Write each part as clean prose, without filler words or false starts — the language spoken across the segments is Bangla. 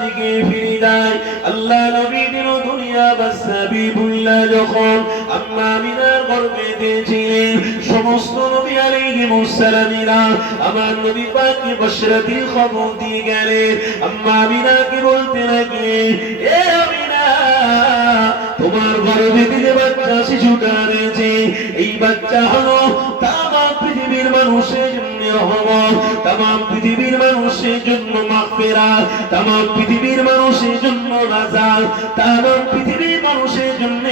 দিকে ফিরে দেয়। আল্লাহ নবী দিন দুনিয়া বাসসাবি বুইলা যখন আম্মা আমিনার গর্ভে ছিলেন, সমস্ত নবী আলাইহিমুস সালামিরা আমার নবী পাককে বশরাতির খবর দিয়ে গেলেন। আম্মা আমিনাকে বলতে লাগলেন, এ আমিনা, তোমার গর্ভে যে বাচ্চা শিশুটা রয়েছে, এই বাচ্চা হলো তামাম পৃথিবীর মানুষের জন্য রহমত, তামাম পৃথিবীর মানুষের জন্য মাগফিরাত, তামাম পৃথিবীর মানুষের জন্য রাজাক, তামাম পৃথিবীর মানুষের জন্য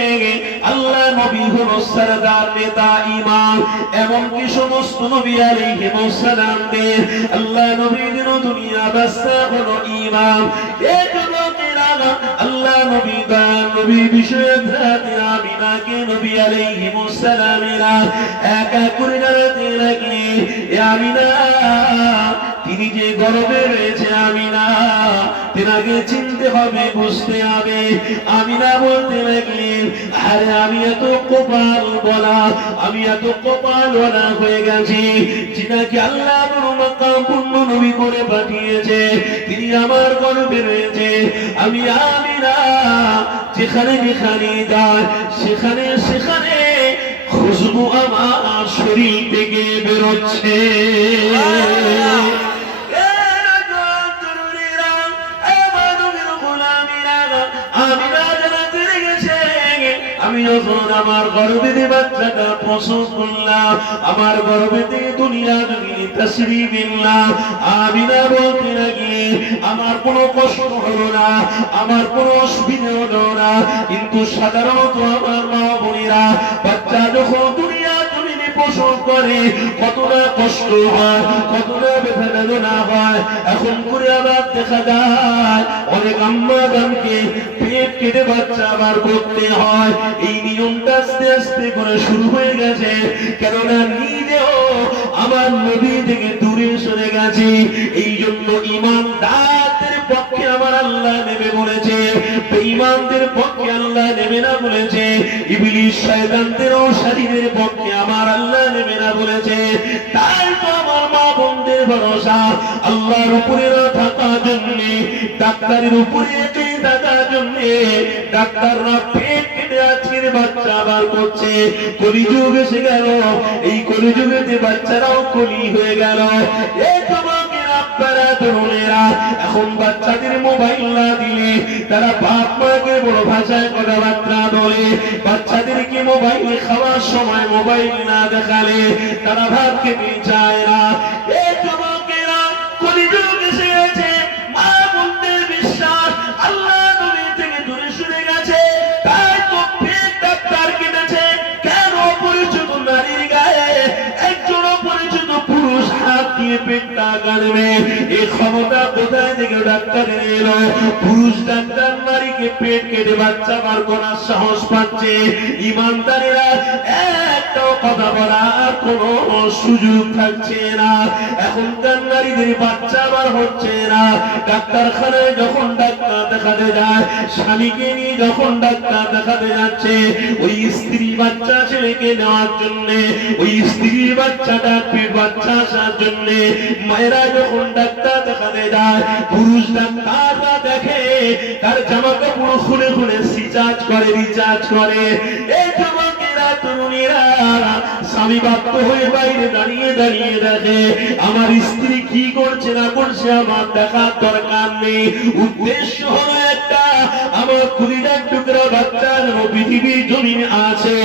আল্লাহ নবী হলো সরদার, নেতা, ইমাম। এমনকি সমস্ত নবী আলাইহিমুস সালামদের আল্লাহ নবী দিন দুনিয়া বাদশা হলো ইমাম। এই যুবকেরা আল্লাহ নবী বা নবী বিষয়ে আমিনাকে নবী আলাইহিমুস সালামেরা এক এক করে জানাতে লাগলেন, এ আমিনা, তিনি যে গর্ভে রয়েছে আমিনা, তেনাকে চিনতে হবে, বুঝতে হবে। আমিনা বলতে লাগলেন, আরে আমি এত কপাল বলা, আমি এত কপাল বলা হয়ে গেছি, যিনাকে আল্লাহ পূর্ণ নবী করে পাঠিয়েছে, তিনি আমার গর্ভে রয়েছে। আমি আমিনা যেখানে যেখানে যায় সেখানে সেখানে খুশবু আমার শরীর থেকে বেরোচ্ছে। আমি যখন আমার গর্ভে বাচ্চাটা প্রসব করলাম, আমার গর্ভে দুনিয়া দুনিয়া তাশরীফ আনলাম, আমিনা বলতে লাগি আমার কোনো কষ্ট হলো না, আমার কোনো অসুবিধা হলো না। কিন্তু সাধারণত আমার মা বোনেরা বাচ্চা যখন দুনিয়া দুনিয়া প্রসব করে কতটা কষ্ট হয়, কতটা বেদনা হয়। এখন করে আবার দেখা যায় অনেক আম্মা জানকে পেট কেটে বাচ্চা আবার করতে হয়। এই নিয়মটা আস্তে আস্তে করে শুরু হয়ে গেছে, কেননা নিজেও আমার নবী থেকে দূরে সরে গেছে। এই জন্য ইমানদারদের পক্ষে আমার আল্লাহ নেবে বলেছে, বেঈমানদের পক্ষে আল্লাহ নেবে না বলেছে। ইবলিস শয়তানদেরও শরীরের পক্ষে আমার আল্লাহ নেবে না বলেছে। তাই তো আমার মা বোনদের ভরসা আল্লাহর উপরে থাকার জন্য, ডাক্তারের উপরে থাকার জন্য ডাক্তাররা পেট কেটে আজকের বাচ্চা বার করছে। কলিযুগ এসে গেল, এই কলিযুগেতে বাচ্চারাও কলি হয়ে গেল। এই যুবকেরা আপনারা তরুণেরা এখন বাচ্চাদের মোবাইল না দিলে তারা বাপ মাকে বড় ভাষায় কথাবার্তা বলে, বাচ্চাদেরকে মোবাইল খাওয়ার সময় মোবাইল না দেখালে তারা ভাত খেতে চায় না। এই যুবকেরা কলিযুগ এসে গেছে, মা বোনদের বিশ্বাস আল্লাহ নবী থেকে দূরে সরে গেছে। তাই তো পেট ডাক্তার কেটেছে, কেন অপরিচিত নারীর গায়ে একজন অপরিচিত পুরুষ হাত দিয়ে পেটটা কাটবে? এই ক্ষমতা কোথায় থেকে ডাক্তারের এলো? পুরুষ ডাক্তার নারীকে পেট কেটে বাচ্চা বার করার সাহস পাচ্ছে। ইমানদারেরা একটাও কথা বলার কোনো সুযোগ থাকছে না। এখনকার নারীদের বাচ্চা বার হচ্ছে না। ডাক্তারখানায় যখন ডাক্তার দেখাতে যায়, স্বামীকে নিয়ে যখন ডাক্তার দেখাতে যাচ্ছে, ওই স্ত্রী বাচ্চা ছেলেকে নেওয়ার জন্য, ওই স্ত্রীর বাচ্চাটা পেট বাচ্চা আসার জন্য মায়েরা যখন ডাক্তার দেখাতে যায়, পুরুষ ডাক্তাররা দেখে তার জামা কাপড় খুলে খুলে রিচার্জ করে। এই যুবকেরা তরুণীরা স্বামী বাধ্য হয়ে বাইরে দাঁড়িয়ে দাঁড়িয়ে দেখে আমার স্ত্রী কি করছে না করছে আমার দেখার দরকার নেই। উদ্দেশ্য হলো একটা, আমার কুড়িটার টুকরা বাচ্চা যেন পৃথিবীর জমিনে আছে,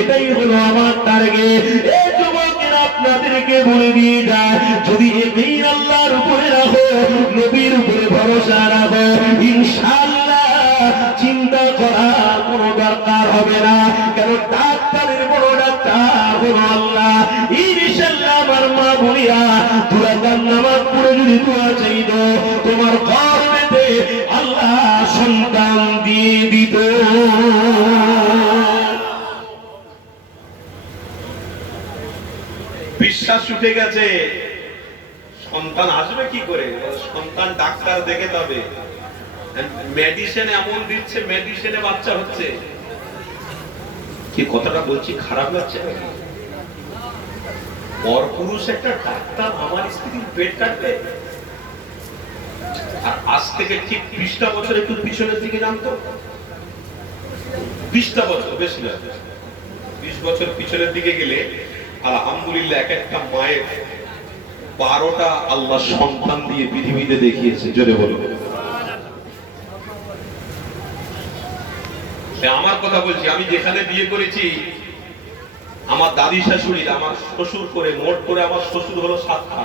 এটাই হলো আমার টার্গেট। এই যুবকেরা আপনাদেরকে বলে দিয়ে যায়, যদি এই আল্লাহর উপরে রাখো, নবীর উপরে ভরসা রাখো, ইনশাআল্লাহ চিন্তা করার কোনো দরকার হবে না। কেন ডাক্তারের বড় ডাক্তার হলো আল্লাহ। ইনশাআল্লাহ আমার মা বলিয়া দুরাকাত নামাজ পড়ে যদি দোয়া চাইত, তোমার গর্ভেতে আল্লাহ সন্তান দিয়ে দিত। বিশ্বাস উঠে গেছে, সন্তান আসবে কি করে? সন্তান ডাক্তার দেখে তবে। মেডিসিন এমন দিচ্ছে, মেডিসিনে বাচ্চা হচ্ছে। কি কথাটা বলছি খারাপ লাগছে? পরপুরুষ একটা ডাক্তার আমার স্ত্রীর পেট কাটবে? আর আজ থেকে ঠিক 20টা বছর একটু পিছনের দিকে জানতো, 20টা বছর বেশি না, 20 বছর পিছনের দিকে গেলে আলহামদুলিল্লাহ এক একটা মায়ের 12টা আল্লাহ সন্তান দিয়ে পৃথিবীতে দেখিয়েছে। জোরে বলো। আমার কথা বলছি, আমি যেখানে বিয়ে করেছি আমার দাদি শাশুড়ির আমার শ্বশুর করে মোট করে আমার শ্বশুর হলো 7টা,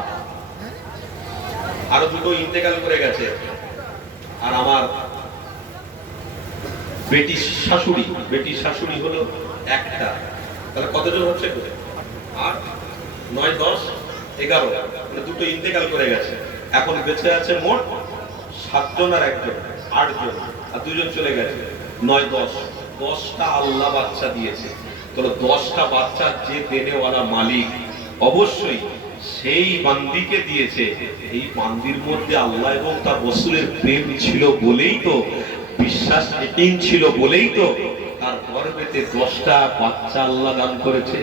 আরো 2টো ইন্তেকাল করে গেছে। আর আমার বেটি শাশুড়ি হলো 1টা। তাহলে কতজন হচ্ছে? 8, 9, 10, 11, মানে 2টো ইন্তেকাল করে গেছে। এখন বেঁচে আছে মোট 7 জন আর 1 জন, 8 জন, আর 2 জন চলে গেছে, 9, 10। 10টা আল্লাহ বাচ্চা দিয়েছে। তাহলে 10টা বাচ্চা যে দেনেওয়ালা মালিক, অবশ্যই সেই বান্দিকে দিয়েছে। এই বান্দির মধ্যে আল্লাহ এবং তার রাসূলের প্রেম ছিল বলেই তো, বিশ্বাস একিন ছিল বলেই তো তার গর্ভেতে 10টা বাচ্চা আল্লাহ দান করেছে।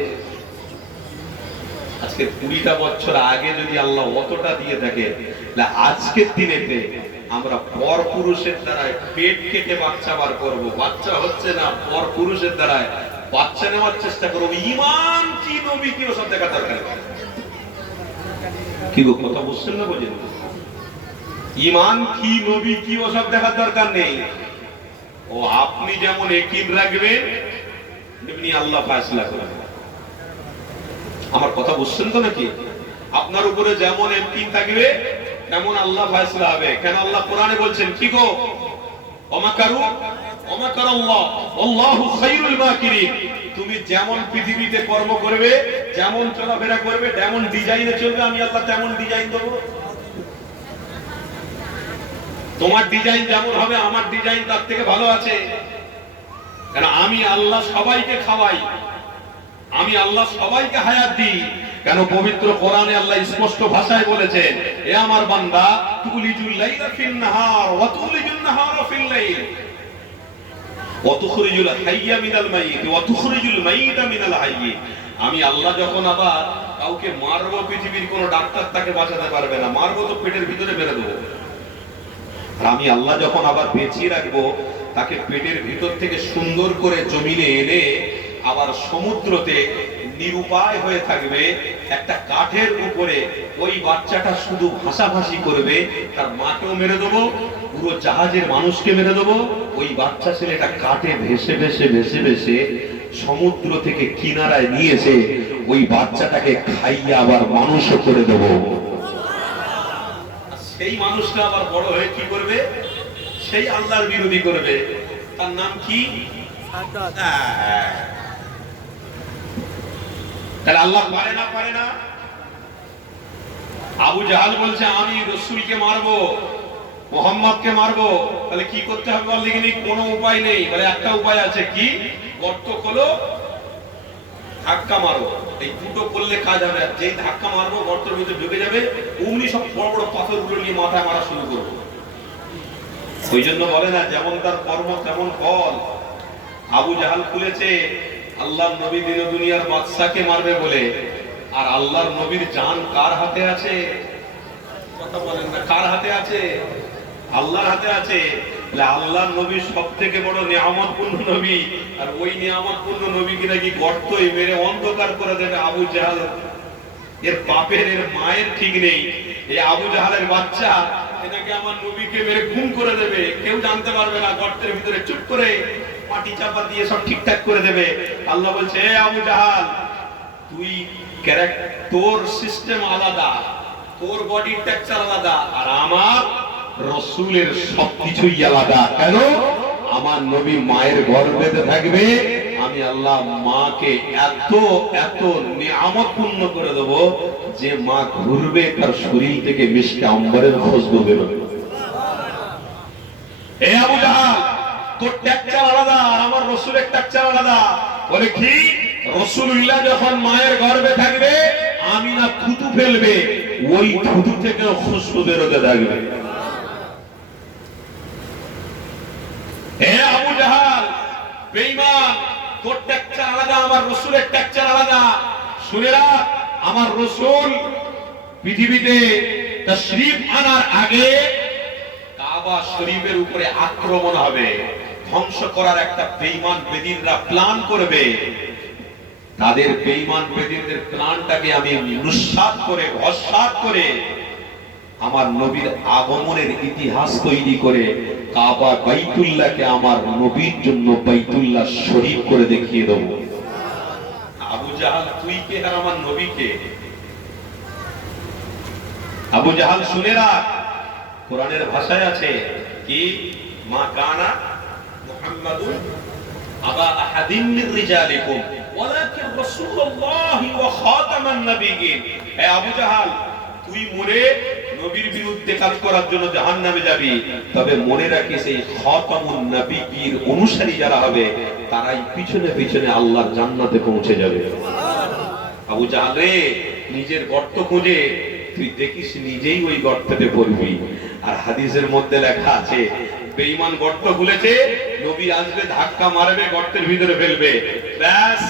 আজকে 20টা বছর আগে যদি আল্লাহ অতটা দিয়ে থাকে, তাহলে আজকের দিনেতে আমরা পর পুরুষের দ্বারায় পেট কেটে বাচ্চা বার করব, বাচ্চা হচ্ছে না, পর পুরুষের দ্বারায় বাচ্চা নেওয়ার চেষ্টা করব। ঈমান কি, নবী কি, ওসব দেখা দরকার নেই। কি গো, কথা বুঝছেন না? বোঝেন? ঈমান কি, নবী কি, ওসব দেখার দরকার নেই। ও আপনি যেমন ইয়াকিন রাখবেন তেমনি আল্লাহ ফয়সালা করবেন। আমার কথা বুঝছেন তো নাকি? আপনার উপরে যেমন ইয়াকিন থাকবে তেমন আল্লাহ ফয়সালা হবে। কেন আল্লাহ কোরআনে বলছেন কি গো, ওমাকারাল্লাহ আল্লাহু খায়রুল মাকিরিন। তুমি যেমন পৃথিবীতে কর্ম করবে, যেমন চলাফেরা করবে, যেমন ডিজাইনে চলবে, আমি আল্লাহ তেমন ডিজাইন দেব। তোমার ডিজাইন যেমন হবে আমার ডিজাইন তার থেকে ভালো আছে। কারণ আমি আল্লাহ সবাইকে খাওয়াই, আমি আল্লাহ সবাইকে হায়াত দিই। কেন পবিত্র কোরআনে আল্লাহ স্পষ্ট ভাষায় বলেছেন, এ আমার বান্দা, তুলিজুল লাইলা ফিন নাহার ওয়া তুলিজুন নাহারা ফিল লাইল ওয়া তুখরিজুল হাইয়্যা মিনাল মাইয়িত ওয়া তুখরিজুল মাইয়িতা মিনাল হাইয়্যি। আমি আল্লাহ যখন আবার কাউকে মারবো, পৃথিবীর কোনো ডাক্তার তাকে বাঁচাতে পারবে না, মারবো তো পেটের ভিতরে মেরে দেবো। আর আমি আল্লাহ যখন আবার বেঁচিয়ে রাখবো, তাকে পেটের ভিতর থেকে সুন্দর করে জমিনে এনে আবার সমুদ্রতে নিরুপায় হয়ে থাকবে একটা কাঠের উপরে, ওই বাচ্চাটা শুধু ভাষাভাষি করবে, তার মাকেও মেরে দেবো, পুরো জাহাজের মানুষকে মেরে দেবো। ওই বাচ্চা ছেলেটা কাঠে ভেসে ভেসে ভেসে ভেসে সমুদ্র থেকে কিনারায় নিয়ে এসে ওই বাচ্চাটাকে খাইয়ে আবার মানুষও করে দেবো। সেই মানুষটা আবার বড় হয়ে কি করবে? সেই আল্লাহর বিরোধী করবে। তার নাম কি? তাহলে আল্লাহ পারে না, পারে না? আবু জাহাল বলছে আমি রাসূলকে মারবো, মুহাম্মদকে মারবো। তাহলে কি করতে হবে? বল দেখিনি। কোনো উপায় নেই। বলে একটা উপায় আছে। কি? গর্ত খোলো, ধাক্কা মারো। এই দুটো করলে কাজ হবে। যেই ধাক্কা মারবো গর্তের ভিতরে ঢুকে যাবে, অমনি সব বড় বড় পাথরগুলো নিয়ে মাথায় মারা শুরু করবো। ওই জন্য বলে না, যেমন তার কর্ম তেমন ফল। আবু জাহাল খুলেছে আল্লাহর নবী দিন দুনিয়ার বাদশাকে মারবে বলে, আর আল্লাহর নবীর জান কার হাতে আছে? কথা বলেন না, কার হাতে আছে? আল্লাহর হাতে আছে। আল্লাহর নবী সবথেকে বড় নিয়ামতপূর্ণ নবী, আর ওই নিয়ামতপূর্ণ নবীকে নাকি গর্তই মেরে অন্ধকার করে দেবে আবু জাহাল। এর বাপের, এর মায়ের ঠিক নেই। এই আবু জাহালের বাচ্চা এটাকে আমার নবীকে মেরে খুন করে দেবে, কেউ জানতে পারবে না। গর্তের ভিতরে চুপ করে মাটি চাপা দিয়ে সব ঠিকঠাক করে দেবে। আল্লাহ বলছে, হে আবু জাহাল, তুই তোর সিস্টেম আলাদা, তোর বডি টেক্সচার আলাদা, আর আমার রাসূলের সবকিছুই আলাদা। কেন? আমার নবী মায়ের গর্ভেতে থাকবে, আমি আল্লাহ মাকে এত এত নিয়ামতপূর্ণ করে দেব যে মা ঘুরবে তার শরীর থেকে মিষ্টি আম্বরের খুশবু বেরোবে। এ আবু জাহাল, তোর টেক্সচার আলাদা আর আমার রাসূলের টেক্সচার আলাদা। বলে কি? রাসূলুল্লাহ যখন মায়ের গর্ভে থাকবে, আমিনা থুতু ফেলবে, ওই থুতু থেকে খুশবু বেরোতে থাকবে। হে আবু জাহাল বেঈমান, তোর টেক্সচার আলাদা, আমার রাসূলের টেক্সচার আলাদা। শুনে রাখ, আমার রাসূল পৃথিবীতে তাশরীফ আনার আগে কাবা শরীফের উপরে আক্রমণ হবে, ধ্বংস করার একটা বেঈমান বেদিনরা প্ল্যান করবে। তাদের বেঈমান বেদিনদের প্ল্যানটাকে আমি নুসরাত করে ভস্মাত করে আমার নবীর আগমনের ইতিহাস তৈরি করে কাবা বাইতুল্লাহকে আমার নবীর জন্য বাইতুল্লাহ শরীফ করে দেখিয়ে দেব। আবু জাহাল তুই কে আর আমার নবী কে? আবু জাহাল শুনে রাখ, কোরআনের ভাষায় আছে কি, মা কানা মুহাম্মাদুন আবা আহাদিন মির রিজালিকুম ওয়ালাকিন রাসূলুল্লাহি ওয়া খাতামান নাবিয়্যিন। হে আবু জাহাল, তুই মরে নবীর বিরুদ্ধে কাজ করার জন্য জাহান্নামে যাবি, তবে মনে রাখিস এই খাতামুন নাবিয়্যির অনুসারী যারা হবে তারাই পিছনে পিছনে আল্লাহর জান্নাতে পৌঁছে যাবে। আবু জাহাল রে, নিজের গর্ত খুঁজে তুই দেখিস নিজেই ওই গর্ততে পড়বি। আর হাদিসের মধ্যে লেখা আছে বেঈমান গর্ত খুলেছে, নবী আসবে ধাক্কা মারবে গর্তের ভিতরে ফেলবে, ব্যাস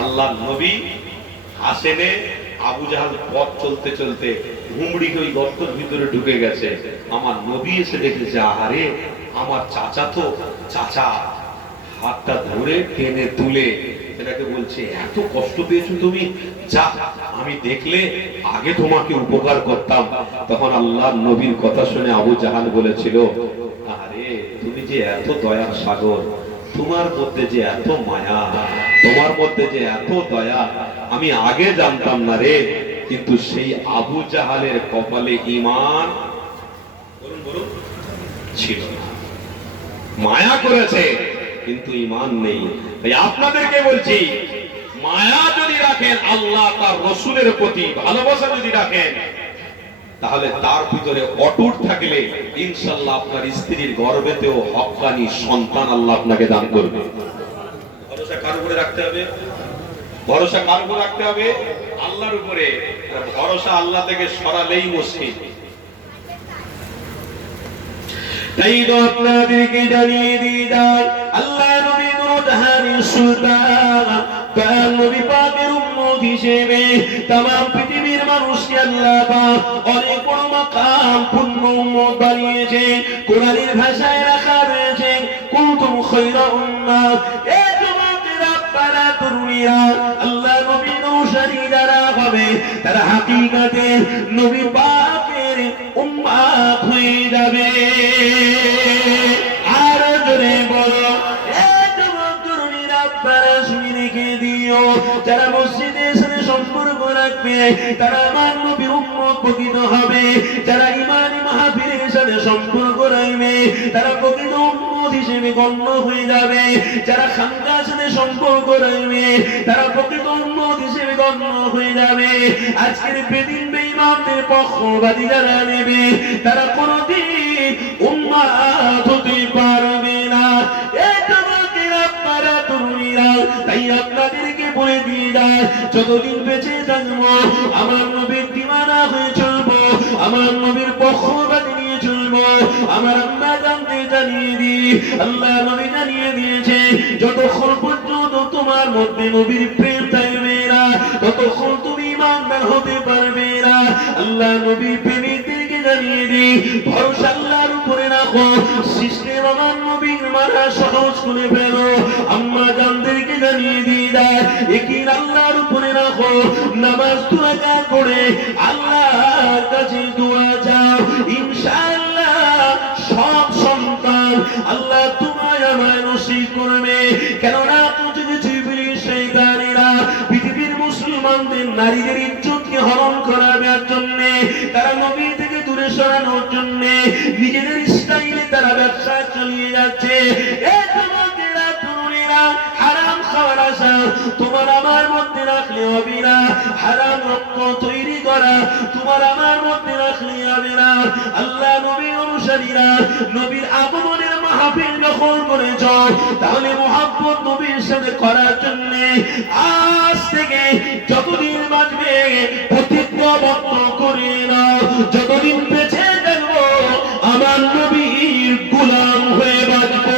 আল্লাহ নবী আসেনে। আবু জাহাল পথ চলতে চলতে হুমড়ি ওই গর্তের ভিতরে ঢুকে গেছে। আমার নবী এসে দেখেছে, আহারে আমার চাচা তো, চাচা হাতটা ধরে টেনে তুলে এটাকে বলছে, এত কষ্ট পেয়েছো তুমি, যা আমি দেখলে আগে তোমাকে উপকার করতাম। তখন আল্লাহ নবীর কথা শুনে আবু জাহাল বলেছিল, আরে তুমি যে এত দয়ার সাগর, তোমার মধ্যে যে এত মায়া, তোমার মধ্যে যে এত দয়া, আমি আগে জানতাম না রে। কিন্তু সেই আবু জাহালের কপালে ঈমান বলুন বলুন ছিল না, মায়া করেছে কিন্তু ঈমান নেই। তাই আপনাদেরকে বলছি, মায়া যদি রাখেন আল্লাহ তার রাসূলের প্রতি ভালোবাসা যদি রাখেন, তাহলে তার ভিতরে অটুট থাকলে ইনশাআল্লাহ আপনার স্ত্রীর গর্ভেতেও হক্কানি সন্তান আল্লাহ আপনাকে দান করবে। ভরসা কার উপরে রাখতে হবে? ভরসা কার উপরে রাখতে হবে? আল্লাহর উপরে। ভরসা আল্লাহ থেকে সরালেই মুশকিল। তাই তো আপনাদেরকে জানিয়ে দিয়ে যায়, আল্লাহ নবী দুরুদহানি সুলতান তার নবী পাকের উম্মত হিসেবে तमाम পৃথিবীর মানুষকে আল্লাহ পাক অনেক বড় মাকাম পূর্ণ উম্মত বানিয়েছে। কোরআনের ভাষায় রাখা রয়েছে কুনতুম খায়রা উম্মাহ, এ যুবকেরা পারা তরুণীরা, আল্লাহ নবীর অনুসারী যারা হবে তারা হাকিকাতে নবী পাকের উম্মত হয়ে যাবে। আর জোরে বলো, এ যুবক তরুণীরা পারা শুনে রেখে দিও, যারা মসজিদের সাথে সম্পর্ক রাখবে তারা আমার নবীর উম্মত প্রকৃত হবে। যারা ইমানি মাহফিলের সাথে সম্পর্ক রাখবে তারা প্রকৃত উম্মত হিসেবে গণ্য হয়ে যাবে। যারা খানকার সাথে সম্পর্ক রাখবে তারা প্রকৃত উম্মত হিসেবে গণ্য হয়ে যাবে। আজকের বেদিন বেঈমানদের পক্ষবাদী যারা নেবে তারা কোনদিন উম্মত হতে পারবে না। এই যুবকেরা পারা তরুণীরা, তাই আপনাদেরকে বলে দিয়ে যায়, যতদিন বেঁচে থাকবো আমার নবীর দিওয়ানা হয়ে চলবো, আমার নবীর পক্ষবাদী নিয়ে চলবো। আমার আম্মা জানতে জানিয়ে দিই, আল্লাহ নবী জানিয়ে দিয়েছে, যতক্ষণ পর্যন্ত তোমার মধ্যে নবীর প্রেম থাকবে না ততক্ষণ তুমি ঈমানদার হতে পারবে না। আল্লাহ নবীর প্রেমিকদেরকে জানিয়ে দিই, ভরসা আল্লাহর উপরে রাখো, সিস্টেম আমার নবীর মানা সহজ করে ফেলো। আম্মা জানদেরকে জানিয়ে দিয়ে দেয়, একিন আল্লাহর উপরে রাখো, নামাজ দুরাকাত পড়ে আল্লাহর কাছে দোয়া চাও, ইনশাআল্লাহ সব সন্তান আল্লাহ তোমায় আমায় নসিব করবে। কেননা কিছু কিছু ইবলিস শয়তানেরা পৃথিবীর মুসলমানদের নারীদের ইজ্জতকে হরণ করার জন্য, তারা নবী থেকে দূরে সরানোর জন্য নিজেদের স্টাইলে তারা ব্যবসা চালিয়ে যাচ্ছে। এই যুবকেরা তরুণীরা, হারাম খাওয়ার আশা তোমার আমার মধ্যে রাখলে হবে না, হারাম রক্ত তৈরি করা তোমার আমার মধ্যে রাখলে হবে না। আল্লাহ নবীর অনুসারীরা নবীর আগমনের মাহফিল যখন করেছ, তাহলে মুহাব্বত নবীর সাথে করার জন্য আজ থেকে যতদিন বাঁচবে প্রতিজ্ঞাবদ্ধ করে নাও, যতদিন বেঁচে থাকবো আমার নবীর গোলাম হয়ে বাঁচবো।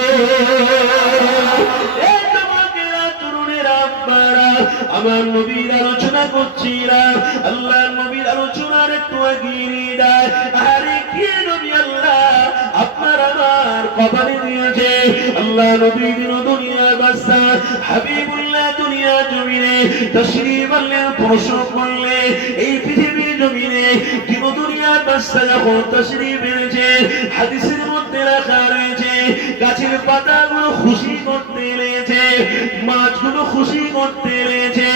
আমার নবীর আলোচনা করছিলাম, আল্লাহ নবীর আলোচনার একটু এগিয়ে নিয়ে যায়। আরে কে নবী আল্লাহ আল্লাহ নবী দিন দুনিয়া বাসা হাবিবুল্লাহ দুনিয়া জমিনে তাশরীফ আনলেন, প্রবেশ করলেন এই পৃথিবীর জমিনে। দিন দুনিয়া বাসা যখন তাশরীফ এনেছে, হাদিসের মধ্যে রাখা রয়েছে গাছের পাতাগুলো খুশি করতে লেগেছে, মাছগুলো খুশি করতে লেগেছে,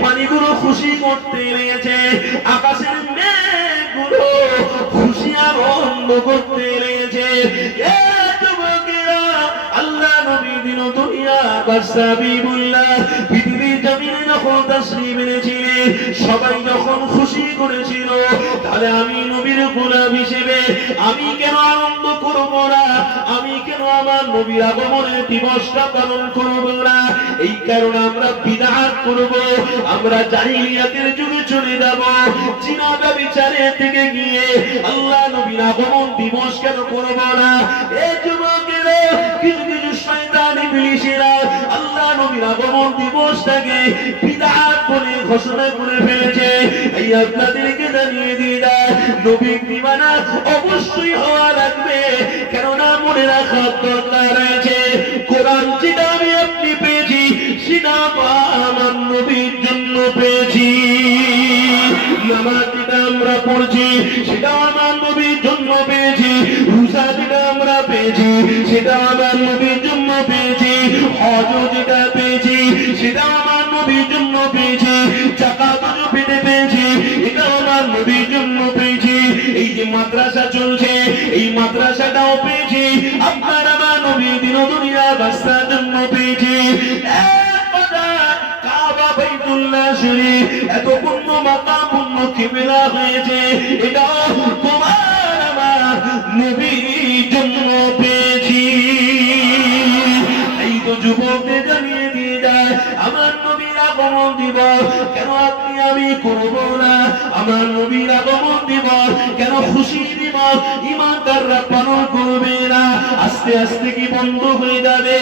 পানিগুলো খুশি করতে লেগেছে, আকাশের মেঘগুলো খুশি আনন্দ করতে লেগেছে। এ যুবকেরা, আল্লাহ নবী দিন দুনিয়া বাদশা হাবিবুল্লাহ পৃথিবীর জমিনে যখন তাশরীফ এনেছিলেন, সবাই যখন খুশি করেছিল, তাহলে আমি নবীর গোলাম হিসেবে আমি কেন আনন্দ করব না? আমি কেন আমার নবীর আগমনের দিবসটা পালন করব না? এই কারণে আমরা বিদআত করব, আমরা জাহিলিয়াতের যুগে চলে যাব, জিনা ব্যভিচারে থেকে গিয়ে আল্লাহ নবীর আগমন দিবস কেন করব না? এই যুবকেরা, কিছু কিছু শয়তান ইবলিসেরা আল্লাহ নবীর আগমন দিবসটাকে বিদআত বলে ঘোষণা করে ফেলেছে। এই আপনাদেরকে জানিয়ে দিয়ে দেয়, নবীর দিওয়ানা অবশ্যই হওয়া লাগবে, কেননা মনে রাখার দরকার রয়েছে কোরআন যেটা আমি আপনি পেয়েছি সেটা আমার নবীর জন্য পেয়েছি, নামাজ যেটা আমরা পড়ছি সেটা আমার নবীর জন্য পেয়েছি, রোজা যেটা আমরা পেয়েছি সেটা আমার নবীর জন্য পেয়েছি, হজ যেটা পেয়েছি সেটা আমার নবীর জন্য পেয়েছি, যাকাত পেতে পেয়েছি এটা আমার নবীর জন্য পেয়েছি। এই যে মাদ্রাসা চলছে, এই মাদ্রাসাটাও পেয়েছি আপনার আমার নবীর দিন দুনিয়া বাদশার জন্য পেয়েছি। কাবা বাইতুল্লাহ শরীফ এত পূর্ণ মাকাম, পূর্ণ কিবলা হয়েছে, এটা তোমার আমার নবীর জন্য পেয়েছি। এই তো যুবকদের জানিয়ে দিয়ে যায়, আমার নবীর আগমন দিবস কেন আপনি আমি করব না? আমার নবীর আগমন দিবস কেন খুশি দিবস ঈমানদাররা পালন করবে না? আস্তে আস্তে কি বন্ধ হয়ে যাবে?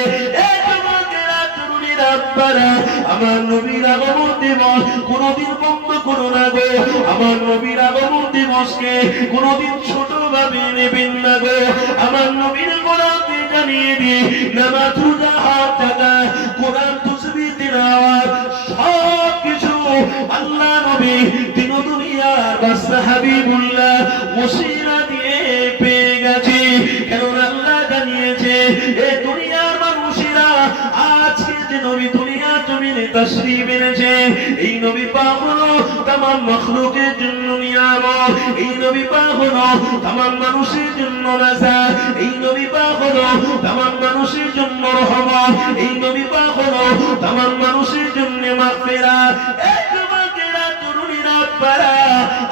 এই যুবকেরা, তরুণীরা, আব্বারা, আমার নবীর আগমন দিবস কোনদিন বন্ধ করো না গো। আমার নবীর আগমন দিবসকে কোনদিন ছোট ভাবে নেবেন না গো। আমার নবীর গোলামকে জানিয়ে দিয়ে নামাজ, রোজা, হজ, যাকাত, কোরআন, তাসবিহ, তিলাওয়াত সব কিছু আল্লাহ নবী দিন দুনিয়ার বাদশা হাবিবুল্লাহ ওসিলা দিয়ে পেয়ে গেছে। কারণ আল্লাহ জানিয়েছে এ দুনিয়ার মানুষেরা আজকে যে নবী দুনিয়া জমিনে তাশরীফ এনেছে, এই নবী পাক হলো তামাম মাখলুকের জন্য নিয়ামত, এই নবী পাক হলো তামাম মানুষের জন্য নাজাত, এই নবী পাক হলো তামাম মানুষের জন্য রহমত, এই নবী পাক হলো তামাম মানুষের জন্য মাগফিরাত। এই যুবকেরা, তরুণীরা, আব্বারা,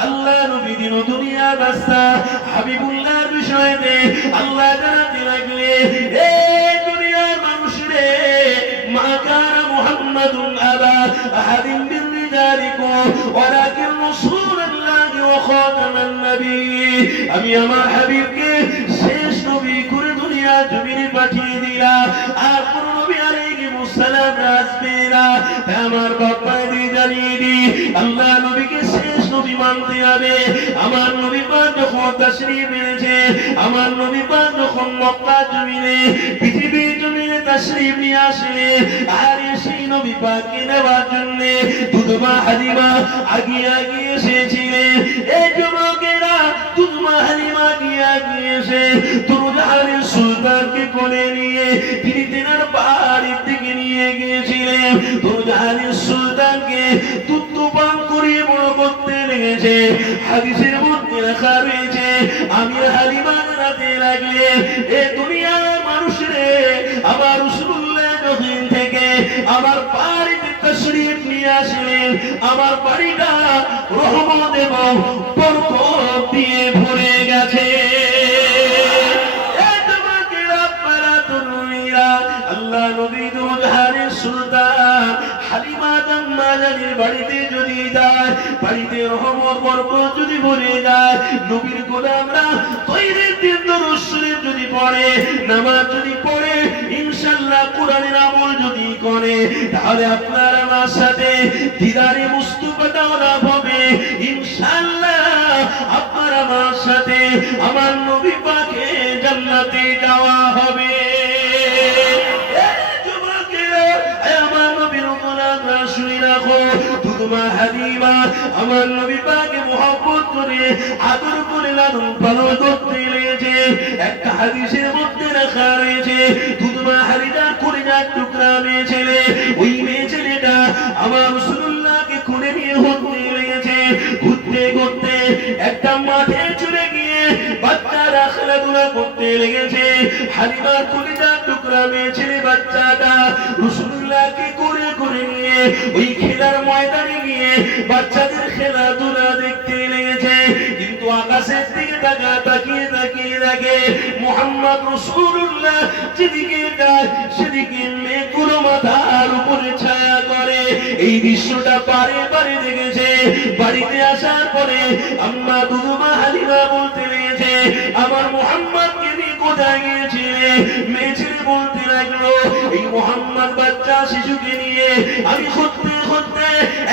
আল্লাহ নবী দিন দুনিয়া বাদশা হাবিবুল্লাহর বিষয়ে আল্লাহ জানাতে লাগলেন, এই দুনিয়ার মানুষরে, মা কানা মুহাম্মাদুন আবা আহাদিন মিন রিজালিকুম ওয়ালাকিন রাসূলুল্লাহি ওয়া খাতামান নাবিয়্যিন। আমি আমার হাবিবকে শেষ নবী করে দুনিয়া জমিনে পাঠিয়ে দিলাম, আর কোন নবী আলাইহিস সালাম আসবে না। আমার বাপ্পাকে জানিয়ে দি, আল্লাহ নবীকে শেষ নবী মানতে হবে। আমার নবী পাক যখন তাশরীফ এনেছে, আমার নবী পাক যখন মক্কা জমিনে পৃথিবীর জমিনে তাশরীফ নিয়ে আসলেন, আর সেই নবী পাককে নেওয়ার জন্য দুধমা হালিমা আগিয়ে আগিয়ে এসেছিলেন। এই যুবকেরা, দুধমা হালিমা আগিয়ে আগিয়ে এসে তুরুজাহানের সুলতানকে কোলে নিয়ে তিনি তেনার বাড়ির দিকে নিয়ে গিয়েছিলেন। তুরুজাহানের সুলতানকে দুধ পান করিয়ে বড় করতে লেগেছে। হাদিসের মধ্যে লেখা রয়েছে, আমি হালিমা জানাতে লাগলেন, এ দুনিয়ার মানুষরে, আমার রাসূলুল্লাহ যখন থেকে আমার বাড়িতে তাশরীফ নিয়ে আসলেন, আমার বাড়িটা রহমত এবং বরকত দিয়ে ভরে গেছে। আল্লাহ নবী দুজাহানের সুলতান হালিমা জান্নাতের বাড়িতে যদি যায়, বাড়িতে রহমত বরকত যদি ভরে যায়, নবীর গোলামরা তৈরির দিন দরুদ শরীফ যদি পড়ে, নামাজ যদি পড়ে, ইনশাআল্লাহ কোরআনের আমল যদি করে, তাহলে আপনার আমার সাথে দিদারে মুস্তাফাটাও লাভ হবে। ইনশাআল্লাহ আপনার আমার সাথে আমার নবী পাকে জান্নাতে যাওয়া হবে। রাখো। দুধমা হালিমা আমার নবী পাকে মহব্বত করে আদর করে লালন পালন করতে লেগেছে। একটা হাদিসের মধ্যে লেখা রয়েছে দুধমা হালিমার কলিজার টুকরা মেয়ে ছেলে, ওই মেয়ে ছেলেটা আমার রাসূলুল্লাহকে কোলে নিয়ে ঘুরতে লেগেছে। ঘুরতে ঘুরতে একটা মাঠে চলে গিয়ে বাচ্চারা খেলাধুলা করতে লেগেছে। হালিমার কলিজার টুকরা মেয়ে ছেলে বাচ্চাটা রাসূলুল্লাহকে কোলে করে নিয়ে ওই খেলার ময়দানে গিয়ে বাচ্চাদের খেলাধুলা দেখতে লেগেছে। কিন্তু আকাশের দিকে তাকিয়ে তাকিয়ে দেখে মুহাম্মদ রাসূলুল্লাহ যেদিকে যায় সেদিকে মেঘগুলো মাথার উপরে ছায়া করে। এই দৃশ্যটা বারে বারে দেখেছে। বাড়িতে আসার পরে আম্মা দুধমা হালিমা বলতে লেগেছে, আমার মুহাম্মদকে নিয়ে কোথায় গিয়েছিলে? মেয়ে ছেলে বলতে লাগলো, এই মুহাম্মদ বাচ্চা শিশুকে নিয়ে আমি খুঁজতে খুঁজতে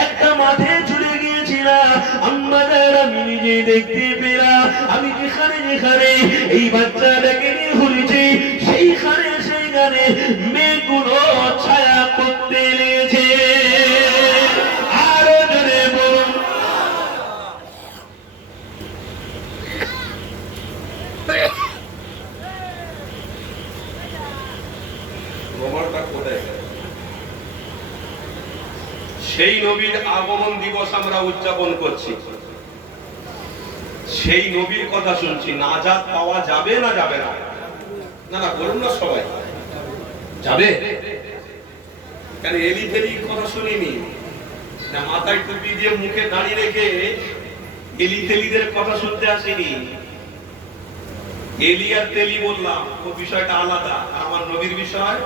একটা মাঠে চলে গিয়েছিলাম। আম্মা আমি নিজে দেখতে পেলাম, আমি যেখানে যেখানে এই বাচ্চাটাকে নিয়ে ঘুরেছি সেইখানে মেয়েগুলো ছায়া করতে লেগেছে। আরো জোরে বলুন। সেই নবীর আগমন দিবস আমরা উদযাপন করছি, সেই নবীর কথা শুনছি। নাজাত পাওয়া যাবে না যাবে না? না না বলুন না সবাই যাবে। কেন এলি ফেলি কথা শুনিনি না, মাথায় টুপি দিয়ে মুখে দাঁড়িয়ে রেখে এলি তেলিদের কথা শুনতে আসিনি। এলি আর তেলি বললাম, ও বিষয়টা আলাদা। আমার নবীর বিষয়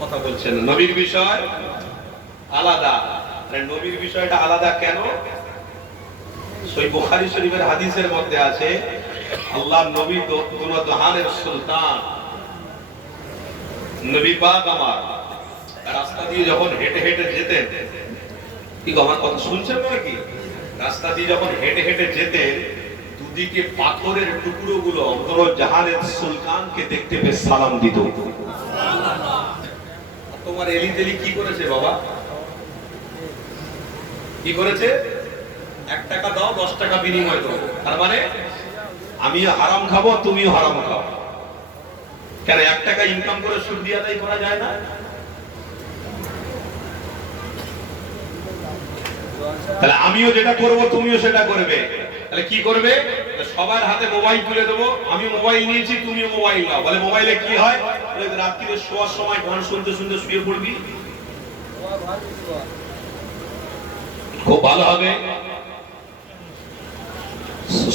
কথা বলছেন, নবীর বিষয় আলাদা। নবীর বিষয়টা আলাদা কেন? সহিহ বুখারী শরীফের হাদিসের মধ্যে আছে, আল্লাহর নবী দুনো জাহানের সুলতান নবী পাক আমার রাস্তা দিয়ে যখন হেঁটে হেঁটে যেতেন, কি আমার কথা শুনছেন নাকি? রাস্তা দিয়ে যখন হেঁটে হেঁটে যেতেন, দুদিকে পাথরের টুকরোগুলো দুনো জাহানের সুলতানকে দেখতে পেয়ে সালাম দিত। তোমার এলি তেলি কি করেছে বাবা? কি করেছে? 1 টাকা দাও 10 টাকা বিনিময় দাও। তার মানে আমি হারাম খাবো, তুমিও হারাম খাও। কেন 1 টাকা ইনকাম করে সুদ দিয়ে আদায় করা যায় না? তাহলে আমিও যেটা করব তুমিও সেটা করবে। তাহলে কি করবে? সবার হাতে মোবাইল তুলে দেবো। আমি মোবাইল নিয়েছি, তুমিও মোবাইল নাও। বলে মোবাইলে কি হয়? রাত্রিরে শোয়ার সময় গান শুনতে শুনতে শুয়ে পড়বি, খুব ভালো হবে।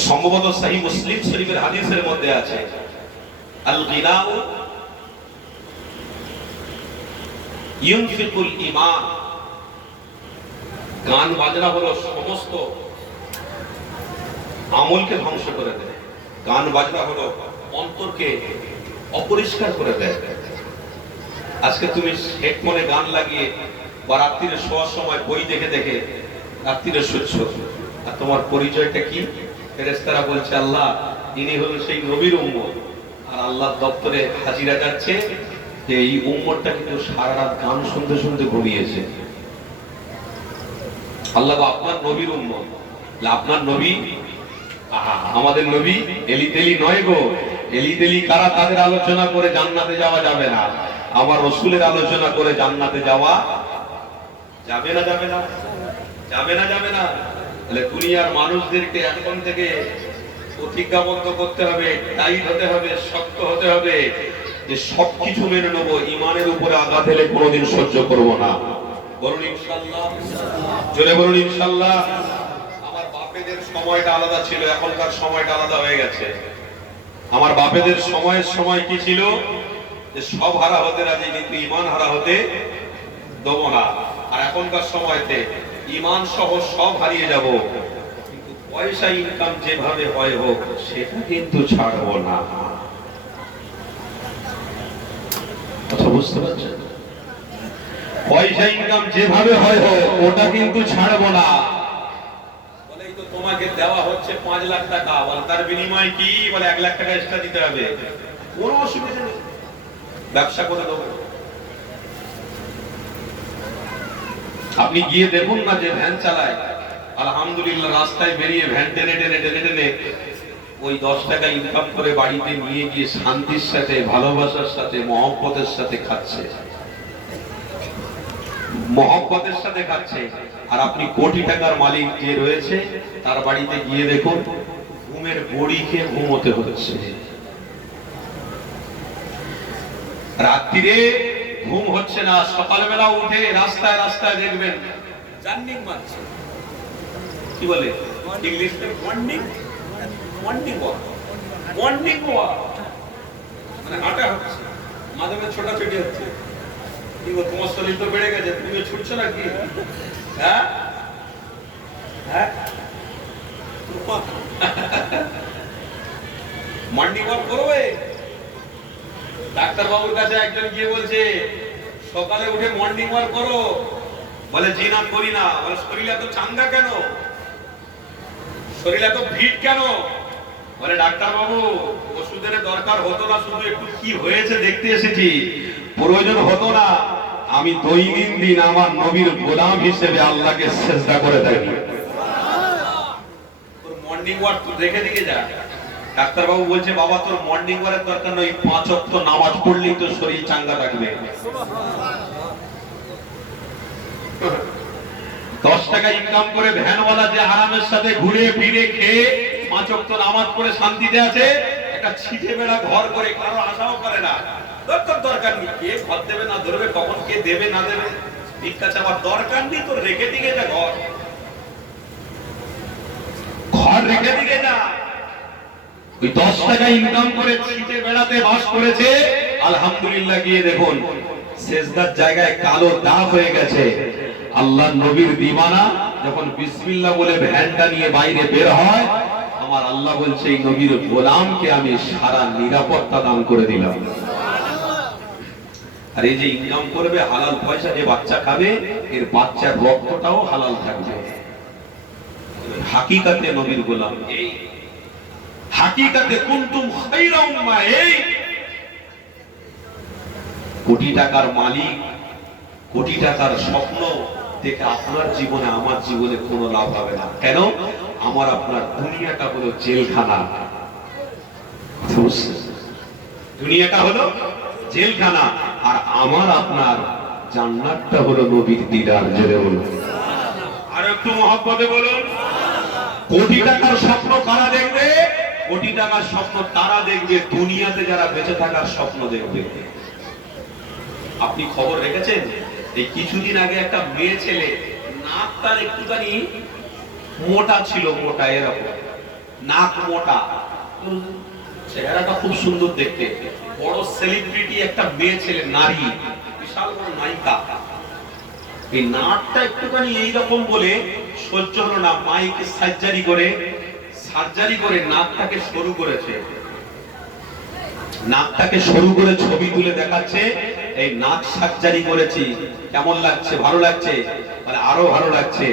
সম্ভবত সহিহ মুসলিম শরীফের হাদিসের মধ্যে আছে, আল গিনাউ ইউনফিকুল ঈমান। গান বাজনা হলো সমস্ত আমলকে ধ্বংস করে দেয়। গান বাজনা হলো অন্তরকে অপরিষ্কার করে দেয়। আজকে তুমি হেডফোনে গান লাগিয়ে বা রাত্রিরে শোয়ার সময় বই দেখে দেখে রাত্রিরে শুচ্ছ, আর তোমার পরিচয়টা কি? ফেরেশতারা বলছে আল্লাহ ইনি হলো সেই নবীর উম্মত। আর আল্লাহর দপ্তরে হাজিরা যাচ্ছে যে এই উম্মতটা কিন্তু সারা রাত গান শুনতে শুনতে ঘুমিয়েছে। আল্লাহ আপনার নবীর উম্মত, আপনার নবী আমাদের নবী এলি তেলি নয় গো। এলি তেলি কারা? তাদের আলোচনা করে জান্নাতে যাওয়া যাবে না। আমার রাসূলের আলোচনা করে জান্নাতে যাওয়া যাবে না, যাবে না, যাবে না, যাবে না। তাহলে দুনিয়ার মানুষদেরকে এখন থেকে প্রতিজ্ঞাবদ্ধ করতে হবে, টাইট হতে হবে, শক্ত হতে হবে যে সবকিছু মেনে নেবো, ইমানের উপরে আঘাত এলে কোনোদিন সহ্য করব না। বলুন ইনশাআল্লাহ, জোরে বলুন ইনশাআল্লাহ। আমার বাপেদের সময়টা আলাদা ছিল, এখনকার সময়টা আলাদা হয়ে গেছে। আমার বাপেদের সময়ের সময় কি ছিল? যে সব হারা হতে রাজি, কিন্তু ইমান হারা হতে দেবো না। আর এখনকার সময়তে ইমান সহ সব হারিয়ে যাব, কিন্তু পয়সা ইনকাম যেভাবে হয় হোক সেটা কিন্তু ছাড়বো না। কথা বুঝতে পারছেন? পয়সা ইনকাম যেভাবে হয় হোক ওটা কিন্তু ছাড়বো না। বলেই তো তোমাকে দেওয়া হচ্ছে 5 লাখ টাকা, বলে তার বিনিময়ে কি? বলে 1 লাখ টাকা এক্সট্রা দিতে হবে। কোনো অসুবিধা নেই, ব্যবসা করে দেবো। আপনি গিয়ে দেখুন না যে ভ্যান চালায়, আলহামদুলিল্লাহ রাস্তায় বেরিয়ে ভ্যান টেনে টেনে টেনে টেনে ওই 10 টাকা ইনকাম করে বাড়িতে নিয়ে গিয়ে শান্তির সাথে, ভালোবাসার সাথে, মহব্বতের সাথে খাচ্ছে, মহব্বতের সাথে খাচ্ছে। আর আপনি কোটি টাকার মালিক যে রয়েছে তার বাড়িতে গিয়ে দেখুন ঘুমের বড়ি খেয়ে ঘুমোতে হচ্ছে, রাত্রিরে ঘুম হচ্ছে না, সকালবেলা উঠে রাস্তায় রাস্তায় দেখবেন জার্নিং মারছে, কি বলে ইংলিশে morning morning walk, morning walk মানে হাঁটা হচ্ছে, মাঝে মাঝে ছোটাছুটি হচ্ছে। কি গো তোমার শরীর তো বেড়ে গেছে, তুমি ছুটছো নাকি? হ্যাঁ হ্যাঁ মর্নিং ওয়াক করবে। ডাক্তার বাবুর কাছে একজন গিয়ে বলছে সকালে উঠে মর্নিং ওয়াক করো, বলে জি না করি না। বলে শরীর এত চাঙ্গা কেন, শরীর এত ফিট কেন? বলে ডাক্তার বাবু ওষুধের দরকার হতো না, শুধু একটু কি হয়েছে দেখতে এসেছি, প্রয়োজন হতো না। আমি দৈনন্দিন আমার নবীর গোলাম হিসেবে আল্লাহকে সেজদা করে থাকি। তোর মর্নিং ওয়াক তুই রেখে দিকে যা। ডাক্তার বাবু বলছে বাবা তোর মর্নিং ওয়াকের দরকার নয়, 5 ওয়াক্ত নামাজ পড়লেই তোর শরীর চাঙ্গা থাকবে। 10 টাকা ইনকাম করে ভ্যানওয়ালা যে আরামের সাথে ঘুরে ফিরে খেয়ে 5 ওয়াক্ত নামাজ পড়ে শান্তিতে আছে, একটা ছিটে বেড়া ঘর করে কারো আশাও করে না, দরকার নেই। কে ঘর দেবে না ধরবে, কখন কে দেবে না দেবে, ভিক্ষা চাওয়ার দরকার নেই। তোর রেখে দিকে যা, ঘর ঘর রেখে দিকে যা। ওই 10 টাকা ইনকাম করে ছিটে বেড়াতে বাস করেছে, আলহামদুলিল্লাহ গিয়ে দেখুন সেজদার জায়গায় কালো দাগ হয়ে গেছে। আল্লাহ নবীর দিওয়ানা যখন বিসমিল্লাহ বলে ভ্যানটা নিয়ে বাইরে বের হয়, আমার আল্লাহ বলছে এই নবীর গোলামকে আমি সারা নিরাপত্তা দান করে দিলাম। আর এই যে ইনকাম করবে হালাল পয়সা, যে বাচ্চা খাবে এর বাচ্চার রক্তটাও হালাল থাকবে। হাকিকাতে নবীর গোলাম এই, হাকিকাতে কুনতুম খায়রা উম্মাহ এই। কোটি টাকার মালিক, কোটি টাকার স্বপ্ন দেখে আপনার জীবনে আমার জীবনে কোনো লাভ হবে না। কেন? আমার আপনার দুনিয়াটা হলো জেলখানা, দুনিয়াটা হলো জেলখানা, আর আমার আপনার জান্নাতটা হলো নবীর দিদার। জেলে বলুন আর একটু মহব্বতে বলুন। কোটি টাকার স্বপ্ন কারা দেখবে? কোটি টাকার স্বপ্ন তারা দেখবে দুনিয়াতে যারা বেঁচে থাকার স্বপ্ন দেখবে। আপনি খবর রেখেছেন এই কিছুদিন আগে একটা মেয়ে ছেলে, নাক তার একটুখানি মোটা ছিল, মোটা এরকম নাক মোটা, চেহারাটা খুব সুন্দর দেখতে, বড় সেলিব্রিটি একটা মেয়ে ছেলে, নারী, বিশাল বড় নায়িকা। এই নাকটা একটুখানি এইরকম বলে সহ্য হলো না, মাইকে সার্জারি করে নাকটাকে সরু করেছে, নাকটাকে সরু করে ছবি তুলে দেখাচ্ছে এই নাক সার্জারি করেছি, কেমন লাগছে? ভালো লাগছে? মানে আরো ভালো লাগছে।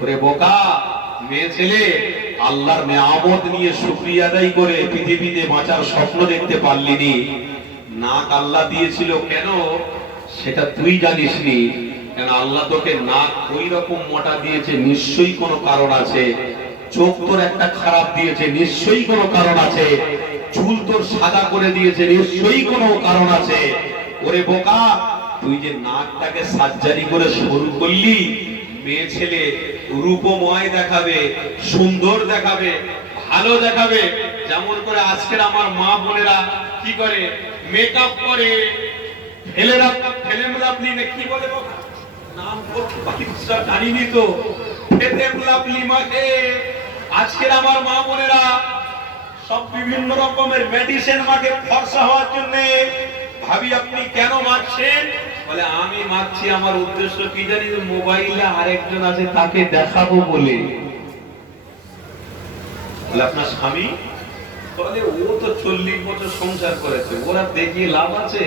ওরে বোকা মেয়ে ছেলে, আল্লাহর নিয়ামত নিয়ে শুকরিয়া আদায় করে পৃথিবীতে বাঁচার স্বপ্ন দেখতে পারলিনি। নাক আল্লাহ দিয়েছিল কেন সেটা তুই জানিসনি, কেন আল্লাহ তোকে নাক ওই রকম মোটা দিয়েছে, নিশ্চয়ই কোনো কারণ আছে। চোখ তোর একটা খারাপ দিয়েছে, নিশ্চয়ই কোনো কারণ আছে। চুল তোর সাদা করে দিয়েছে, নিশ্চয়ই কোনো কারণ আছে। ওরে বোকা, তুই যে নাকটাকে সার্জারি করে সরু করলি, মেয়ে ছেলে রূপময় দেখাবে, সুন্দর দেখাবে, ভালো দেখাবে। যেমন করে আজকের আমার মা বোনেরা কি করে, মেকআপ করে, ফেলেমলাপলি না কি বলে নাম জানিনি তো, ফেলেমলাপলি মাখে। আজকের আমার মা বোনেরা সব বিভিন্ন রকমের মেডিসিন মাখে ফর্সা হওয়ার জন্য। ভাবি আপনি কেন মাখছেন? বলে আমি মাখছি আমার উদ্দেশ্য কি জানি, মোবাইলে আরেকজন আছে তাকে দেখাবো বলে। বলে আপনার স্বামী? বলে ও তো 40 বছর সংসার করেছে, ওরা দেখিয়ে লাভ আছে?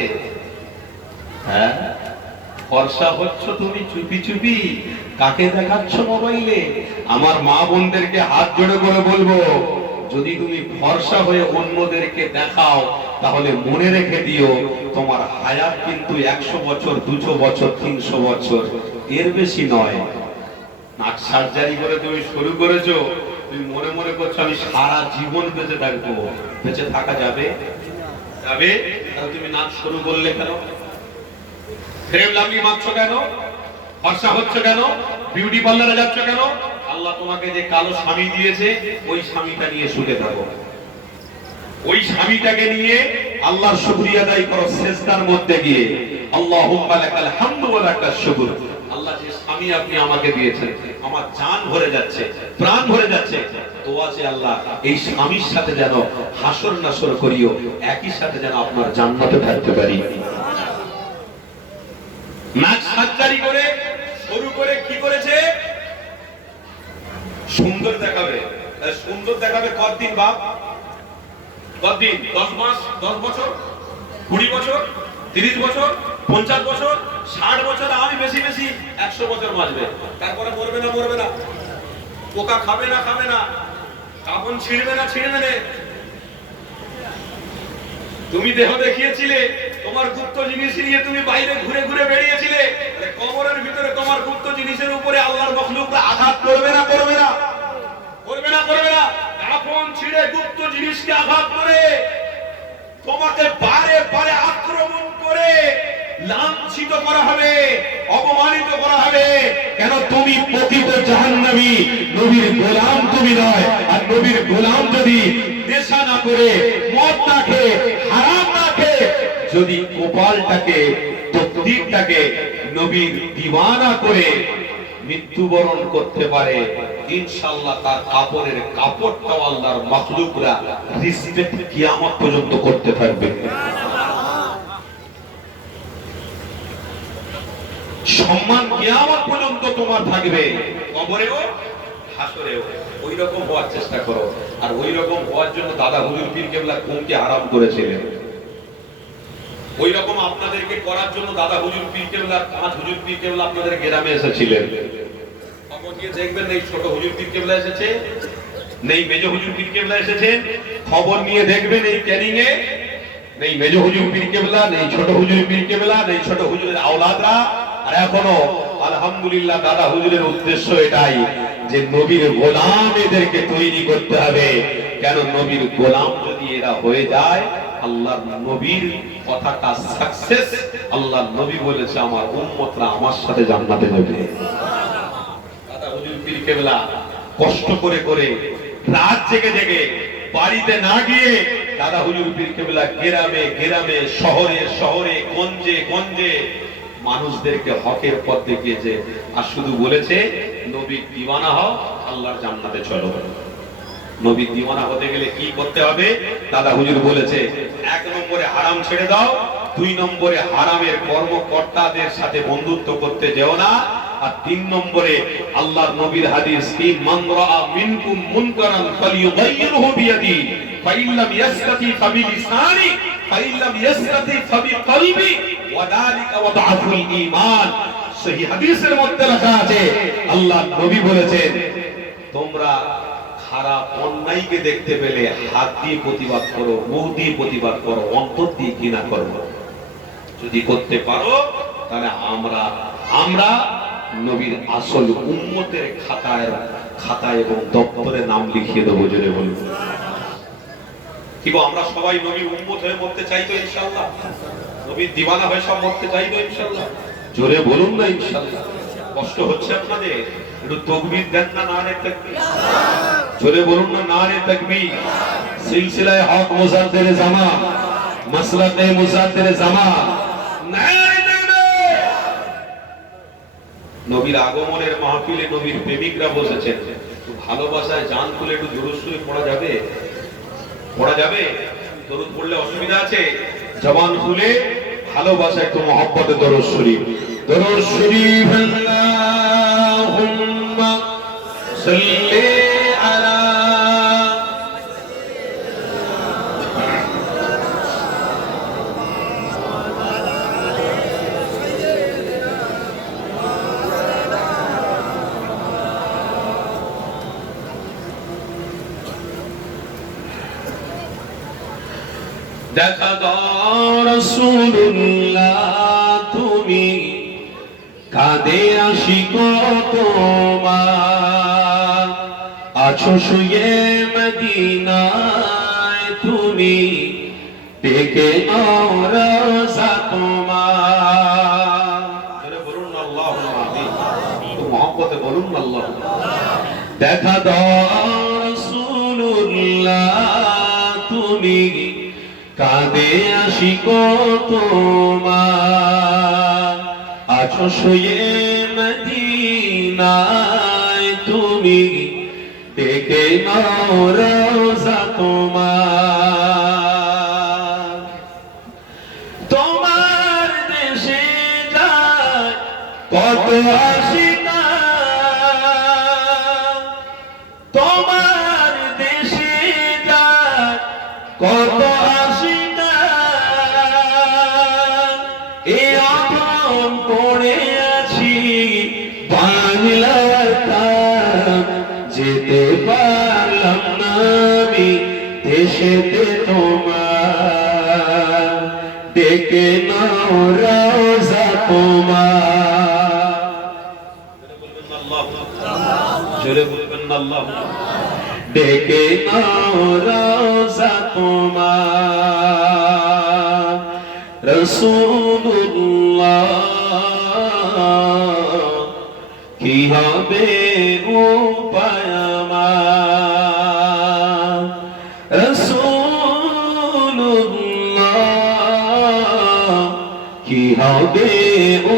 হ্যাঁ, ফর্সা হচ্ছ তুমি চুপি চুপি, কাকে দেখাচ্ছ মোবাইলে? আমার মা বোনদেরকে হাত জোড়ে করে বলবো, যদি তুমি ফর্সা হয়ে অন্যদেরকে দেখাও তাহলে মনে রেখে দিও তোমার হায়াত কিন্তু 100 বছর, 200 বছর, 300 বছর। এর বেশি নয়। নাক সার্জারি করে তুমি শুরু করেছো, তুমি মনে মনে করছো আমি সারা জীবন বেঁচে থাকবো। বেঁচে থাকা যাবে? যাবে? তাহলে তুমি নাচ শুরু করলে কেন? ফ্রেম লাগিয়ে মারছো কেন? ফর্সা হচ্ছে কেন? বিউটি পার্লারে যাচ্ছ কেন? আল্লাহ তোমাকে যে কালো স্বামী দিয়েছে, ওই স্বামীটা নিয়ে সুখে থাকো। ওই স্বামীটাকে নিয়ে আল্লাহর শুকরিয়া আদায় করো সিজদার মধ্যে গিয়ে। আল্লাহুম্মা লাকাল হামদু ওয়া লাকাশ শুকর। আল্লাহ যে স্বামী আপনি আমাকে দিয়েছেন, আমার জান ভরে যাচ্ছে, প্রাণ ভরে যাচ্ছে। দোয়া যে আল্লাহ এই স্বামীর সাথে যেন হাসর নাসর করিও, একই সাথে যেন আপনার জান্নাতে থাকতে পারি। নাক সার্জারি করে শুরু করে কি করেছে? সুন্দর দেখাবে। সুন্দর দেখাবে কতদিন বাপ? কতদিন? 10 মাস, 10 বছর, 20 বছর, 30 বছর, 50 বছর, 60 বছর, আমি বেশি বেশি 100 বছর বাঁচবে। তারপরে মরবে না? মরবে না? পোকা খাবে না? খাবে না? কাপড় ছিঁড়বে না? ছিঁড়বে না? তুমি দেহ দেখিয়েছিলে, তোমার গুপ্ত জিনিস নিয়ে তুমি বাইরে ঘুরে ঘুরে বেরিয়েছিলে। কবরের ভিতরে তোমার গুপ্ত জিনিসের উপরে আল্লাহর মখলুকরা আঘাত করবে না? করবে না? করবে না? করবে না? কাপড় ছিঁড়ে গুপ্ত জিনিসকে আঘাত করে, তোমাকে বারে বারে আক্রমণ করে লাঞ্ছিত করা হবে, অপমানিত করা হবে। কেন? তুমি প্রকৃত জাহান্নামী, নবীর গোলাম তুমি নয়। আর নবীর গোলাম যদি নেশা না করে, মদ না খেয়ে, হারাম না খেয়ে, যদি কপালটাকে, তকদীরটাকে নবীর দিওয়ানা করে মৃত্যুবরণ করতে পারে, ইনশাআল্লাহ তার কাপড়ের কাপড়টাও আল্লাহর মাখলুকরা রিসপেক্ট কিয়ামত পর্যন্ত করতে থাকবে। সম্মান কিয়ামত পর্যন্ত তোমার থাকবে, কবরেও হাসরেও। ওই রকম হওয়ার চেষ্টা করো। আর ওই রকম হওয়ার জন্য দাদা হুজুর পীর কেবলা ঘুমকে হারাম করেছিলেন। ওই রকম আপনাদেরকে করার জন্য দাদা হুজুর পীর কেবলা, 5 হুজুর পীর কেবলা আপনাদের গ্রামে এসেছিলেন। খবর নিয়ে দেখবেন, এই ছোট হুজুর পীর কেবলা এসেছে, নেই মেজ হুজুর পীর কেবলা এসেছেন। খবর নিয়ে দেখবেন এই ক্যানিং এ নেই মেজ হুজুর পীর কেবলা, নেই ছোট হুজুর পীর কেবলা, নেই ছোট হুজুরের আওলাদরা। আর এখনো আলহামদুলিল্লাহ দাদা হুজুরের উদ্দেশ্য এটাই যে নবীর গোলাম এদেরকে তৈরি করতে হবে। কেন? নবীর গোলাম যদি এরা হয়ে যায়, আল্লাহর নবীর কথাটা সাকসেস। আল্লাহর নবী বলেছে আমার উম্মতরা আমার সাথে জান্নাতে যাবে। দাদা হুজুর পীর কেবলা কষ্ট করে করে, রাত জেগে জেগে, বাড়িতে না গিয়ে দাদা হুজুর পীর কেবলা গ্রামে গ্রামে, শহরে শহরে, গঞ্জে গঞ্জে মানুষদেরকে হকের পথ দেখিয়েছে। আর শুধু বলেছে নবীর দিওয়ানা হও, আল্লাহর জান্নাতে চলো। নবীর দিওয়ানা হতে গেলে কি করতে হবে? দাদা হুজুর বলেছে 1 নম্বরে হারাম ছেড়ে দাও, 2 নম্বরে হারামের কর্মকর্তাদের সাথে বন্ধুত্ব করতে যেও না, আর 3 নম্বরে আল্লাহর নবীর হাদিস কি মান রাআ মিনকুম মুনকারান ফালিয়ুগাইয়িরহু বিয়াদি ফাইল্লাম ইয়াসতাতি ফাবিলিসানি ফাইল্লাম ইয়াসতাতি ফাবিকলবি ওয়া যালিকা ওয়াদাফুল ঈমান। সহি হাদিসের মধ্যে লেখা আছে, আল্লাহর নবী বলেছেন তোমরা খারাপ অন্যায়কে দেখতে পেলে হাত দিয়ে প্রতিবাদ করো, মুখ দিয়ে প্রতিবাদ করো, অন্তর দিয়ে ঘৃণা করো। যদি করতে পারো তাহলে আমরা নবীর আসল উম্মতের খাতায় এবং দপ্তরে নাম লিখিয়ে দেবো। জোরে বলুন কি গো, আমরা সবাই নবীর উম্মত হয়ে মরতে চাই তো ইনশাআল্লাহ? নবীর দিওয়ানা হয়ে সব মরতে চাই তো ইনশাআল্লাহ? জোরে বলুন না ইনশাআল্লাহ। কষ্ট হচ্ছে আপনাদের? একটু তাকবীর দেন না, নারে তাকবীর। জোরে বলুন না, নারে তাকবীর। সিলসিলায়ে হক মুজাদ্দিদে জামা, মাসলাকে মুজাদ্দিদে জামা, নারে তাকবীর। নবীর আগমনের মাহফিলে নবীর প্রেমিকরা বসেছেন। তো ভালোবাসায় জান খুলে একটু দরুদ শরীফ পড়া যাবে? পড়া যাবে? দরুদ পড়লে অসুবিধা আছে? জবান খুলে ভালোবাসায় একটু মহব্বতে দরুদ শরীফ। দরুদ শরীফ আল্লাহুম্মা সাল্লি আলা দেখা দাও রাসূলুল্লাহ, তুমি কাঁদে আশিক তোমার, আছো শুয়ে মদিনায় তুমি, ডেকে নাও রোজা তোমার। বলুন আল্লাহুম্মা আমিন। একটু মহব্বতে বলুন আল্লাহুম্মা। দেখা দাও রাসূলুল্লাহ তুমি, কাঁদে আশিক তোমার, আছো শুয়ে মদিনায় তুমি, ডেকে নাও রোজা তোমার। তোমার দেশে যায় কত আশিকা, তোমার দেশে যায় কত আশিকা, এ আপন পড়ে আছি বাংলার কান, যেতে পারলাম না আমি দেশেতে তোমার, ডেকে নাও রোজা তোমার। জোরে বলবেন আল্লাহুম্মা। ডেকে নাও রোজা তোমার। রাসূলুল্লাহ কি হবে উপায় আমার, রাসূলুল্লাহ কি হবে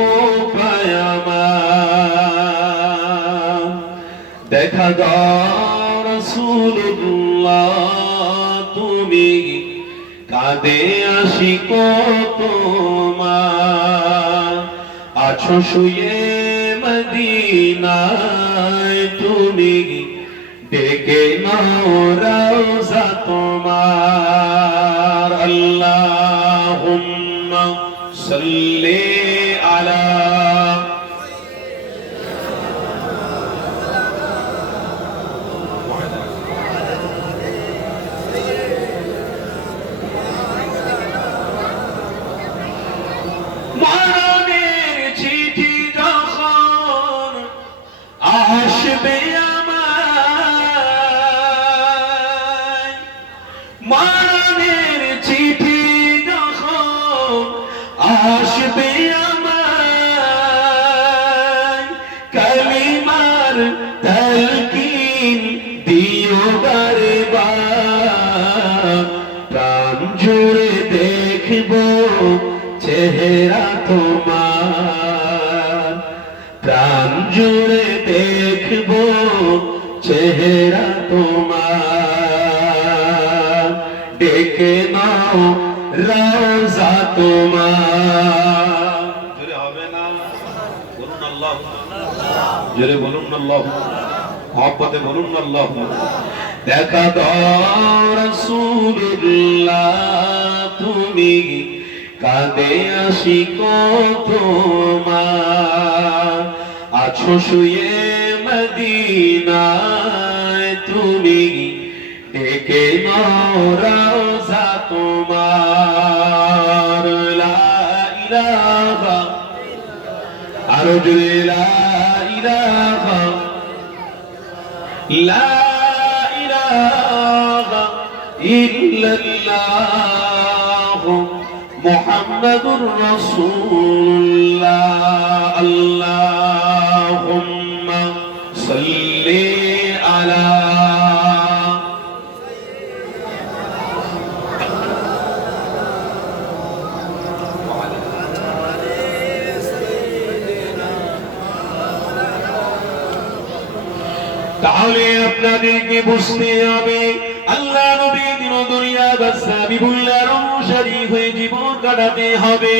উপায় আমার। দেখা দাও রাসূলুল্লাহ তুমি, কাঁদে আশিক তোমার, আছো শুয়ে মদিনায় তুমি, ডেকে নাও রোজা তোমার। আল্লাহুম্মা সাল্লি আলা মরণের চিঠি যখন আসবে আমায়, মরণের চিঠি যখন আসবে আমায়, কালিমার তালকিন দিও বারবার, প্রাণ জুড়ে দেখবো চেহারা তোমার, প্রাণ জুড়ে দেখবো চেহারা তোমার, ডেকে নাও রোজা তোমার। জোরে হবে না? বলুন আল্লাহুম্মা। জোরে বলুন আল্লাহুম্মা। মহব্বতে বলুন আল্লাহুম্মা। দেখা দাও রাসূলুল্লাহ তুমি, কাঁদে আশিক তোমার, আছো শুয়ে মদিনায় তুমি, ডেকে নাও রোজা তোমার। লা ইলাহা, আরো জোরে লা ইলাহা, লা ইলাহা ইল্লাল্লাহ মুহাম্মাদুর রাসূলুল্লাহ। আল্লাহুম্মা সাল্লি আলা তাহলে আপনাদেরকে বুঝতে হবে আল্লাহ নবী দিন দুনিয়া বাদশা বিবুল্লাহর অনুসারী হয়ে জীবন কাটাতে হবে।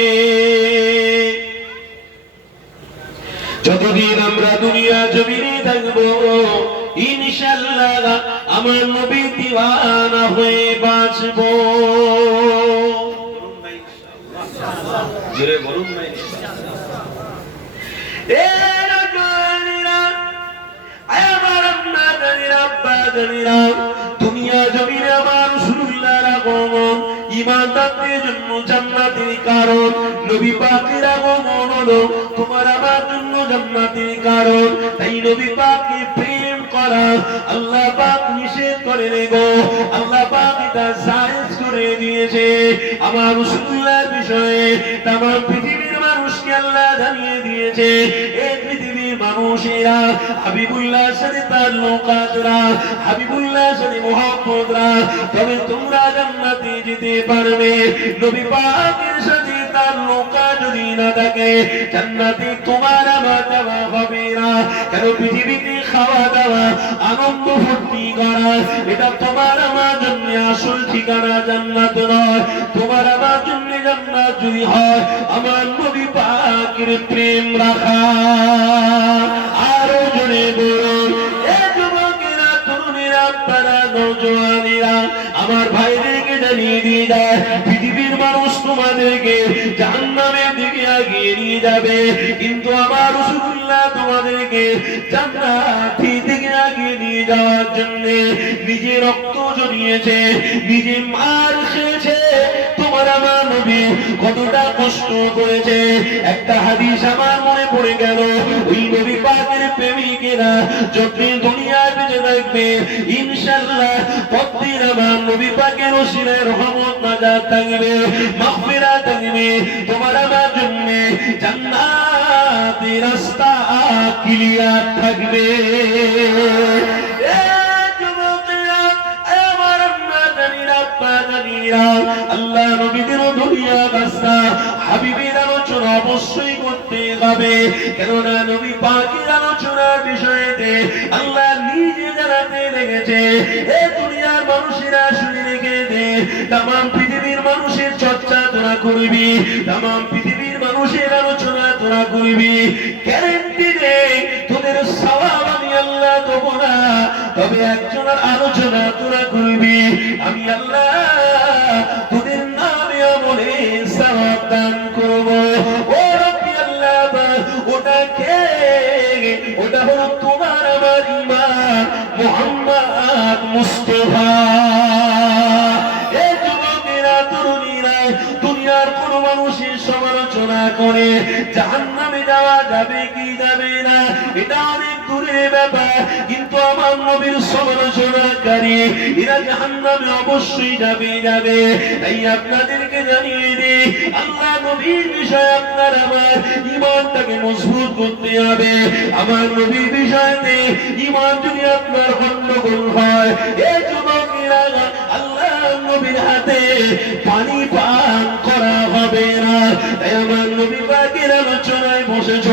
যতদিন আমরা দুনিয়া জমিনে থাকবো ইনশাআল্লাহ আমার নবী দিওয়ানা হয়ে বাঁচবো। জোরে বলুন না ইনশাআল্লাহ। দুনিয়া জমিনে আমার রাসূলুল্লাহর আগমন ঈমানদারদের জন্য জান্নাতের কারণ, নবী পাকের আগমন হলো তোমার আমার জন্য জান্নাতের কারণ। তাই নবী পাককে প্রেম করা আল্লাহ পাক নিষেধ করে গো, আল্লাহ পাক এটা জায়েজ করে দিয়েছে। আমার রাসূলুল্লাহর বিষয়ে तमाम পৃথিবীর মানুষকে আল্লাহ জানিয়ে দিয়েছে, এই পৃথিবীর মানুষেরা হাবিবুল্লাহর সাথে তাল্লুকাতরা, হাবিবুল্লাহর সাথে মুহাব্বতরা, তবে তোমরা জান্নাতে যেতে পারবে। নবী পাকের সাথে তাল্লুকাত যদি না থাকে জান্নাতে তোমার আমার যাওয়া হবে না। কেন পৃথিবীতে খাওয়া দাওয়া আনন্দ ফুর্তি করা এটা তোমার আমার জন্য আসল ঠিকানা জান্নাত নয়। তোমার আমার জন্য জান্নাত যদি হয় আমার নবী পাকের প্রেম রাখা। আরো জোরে বলুন, এ যুবকেরা, তরুণীরা, আপনারা নওজোয়ানেরা, আমার ভাইদেরকে জানিয়ে দিয়ে যায় পৃথিবীর মানুষ তোমাদেরকে জাহান্নামের দিকে এগিয়ে নিয়ে যাবে, কিন্তু আমার রাসূলুল্লাহ তোমাদেরকে জান্নাতের দিকে এগিয়ে নিয়ে যাওয়ার জন্য নিজে রক্ত ঝরিয়েছে, নিজে মার খেয়েছে। তোমার আমার নবী কতটা কষ্ট করেছে। একটা হাদিস আমার মনে পড়ে গেল, ওই নবী পাকের প্রেমিকেরা যতদিন দুনিয়ায় বেঁচে থাকবে ইনশাআল্লাহ প্রতিদিন আমার নবী পাকের ওসিলায় রহমত নাজাত থাকবে, মাগফিরাত থাকবে, তোমার আমার জন্য জান্নাতের রাস্তা ক্লিয়ার থাকবে। আল্লাহ নবীদের দুনিয়া রাস্তা হাবিবের আলোচনা অবশ্যই করতে হবে, কেননা নবী পাকের আলোচনার বিষয়েতে আল্লাহ নিজে জানাতে লেগেছে। এ দুনিয়ার মানুষেরা শুনে রেখে দে, तमाम পৃথিবীর মানুষের চর্চা তোরা করবি, तमाम পৃথিবীর মানুষের আলোচনা তোরা করবি, গ্যারান্টি দে তোদের সওয়াব আমি আল্লাহ দেবো না, তবে একজনের আলোচনা তোরা করবি, আমি আল্লাহ তোদের নামে আমলে সওয়াব দান করব। ও রব্বি আল্লাহ, ওটা কে? ওটা হলো তোমার আমার ইমাম মুহাম্মদ মুস্তাফা। এই যুবকেরা, তরুণীরা, দুনিয়ার কোন মানুষের সমালোচনা করে জাহান্নামে যাওয়া যাবে কি যাবে না এটা অনেক দূরের ব্যাপার, কিন্তু আমার নবীর সমালোচনাকারী এরা জাহান্নামে অবশ্যই যাবে যাবে। তাই আপনাদেরকে জানিয়ে দিই, আল্লাহ নবীর বিষয়ে আপনার আমার ঈমানটাকে মজবুত করতে হবে। আমার নবীর বিষয়তে ঈমান যদি আপনার গন্ডগোল হয়, এই যুবকেরা, আল্লাহ নবীর হাতে পানি পান করা হবে না। তাই আমার নবী পাকের আলোচনায় বসেছ,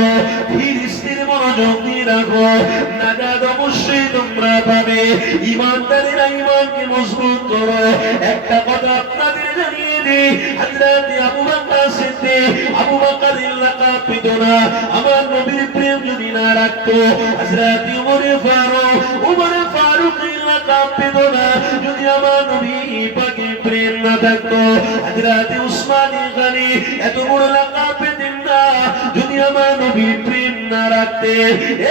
ধীর স্থির মনোযোগ দিয়ে রাখো, নাজাত অবশ্যই তোমরা পাবে। ঈমানদারেরা ঈমানকে মজবুত করো। একটা কথা আপনাদের জানিয়ে দিই, হযরত আবু বকর সিদ্দিক, আবু বকর লাকাব পেত না, আমার নবীর প্রেম যদি না রাখতো। হযরত উমর ফারুক লাকাব পেত না, যদি আমার নবী পাকের প্রেম না থাকতো। হযরত উসমান গনি এত বড় লাকাব পেতেন না, যদি আমার নবীর প্রেম না রাখতে।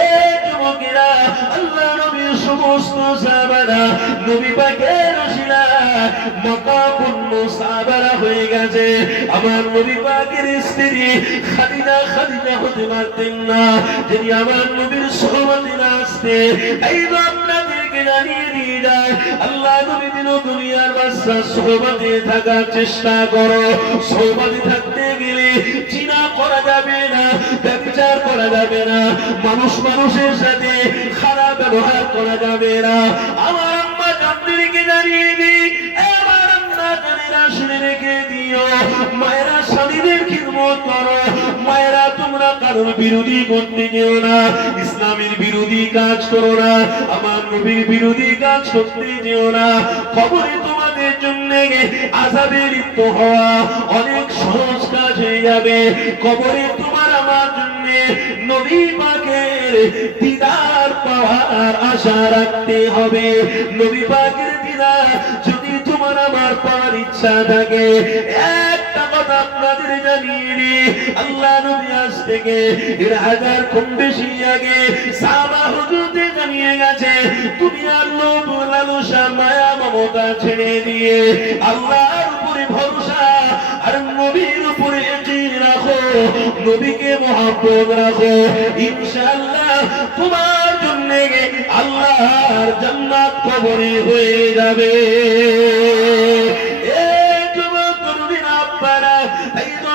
এই যুবকেরা, আল্লাহ নবীর সমস্ত সাহাবারা নবী পাকের ওসিলায় মাকামুন সাহাবারা হয়ে গেছে। আমার নবী পাকের স্ত্রী খাদিজা হতে পারতেন না যদি আমার নবীর সোহবতে না আসতে। এই তো আপনাদেরকে জানিয়ে দিয়ে যায়, আল্লাহ নবী দিন দুনিয়ার বাদশাহ সোহবতে থাকার চেষ্টা করো। সোহবতে থাকতে গেলে জিনা করা যাবে না, ব্যভিচার করা যাবে না, মানুষের সাথে খারাপ ব্যবহার করা যাবে না। আমার আম্মা জানদেরকে জানিয়ে দিই, এবার আম্মা জানেরা শুনে রেখে দিও, মায়েরা স্বামীদের খিদমত করো। মায়েরা তোমরা কারোর বিরোধী করতে যেও না, ইসলামের বিরোধী কাজ করো না, আমার নবীর বিরোধী কাজ করতে যেও না। কবরে তোমাদের জন্য আযাবে লিপ্ত হওয়া অনেক সহজ কাজ হয়ে যাবে। কবরে তোমার আমার জন্য নবী পাকের দিদার পাওয়ার আশা রাখতে হবে। নবী পাকের দিদার যদি তোমার আমার পাওয়ার ইচ্ছা থাকে, একটা কথা আপনাদের জানিয়ে দিই, আল্লাহ নবী আজ থেকে 1000 কম বেশি আগে সাহাবা হুজুরদের জানিয়ে গেছে, দুনিয়ার লোভ লালসা মায়া মমতা ছেড়ে দিয়ে আল্লাহর উপরে নবীর উপরে ইয়াকিন রাখো, নবীকে মহব্বত রাখো, ইনশাআল্লাহ তোমার জন্য আল্লাহর জান্নাত কবরে হয়ে যাবে।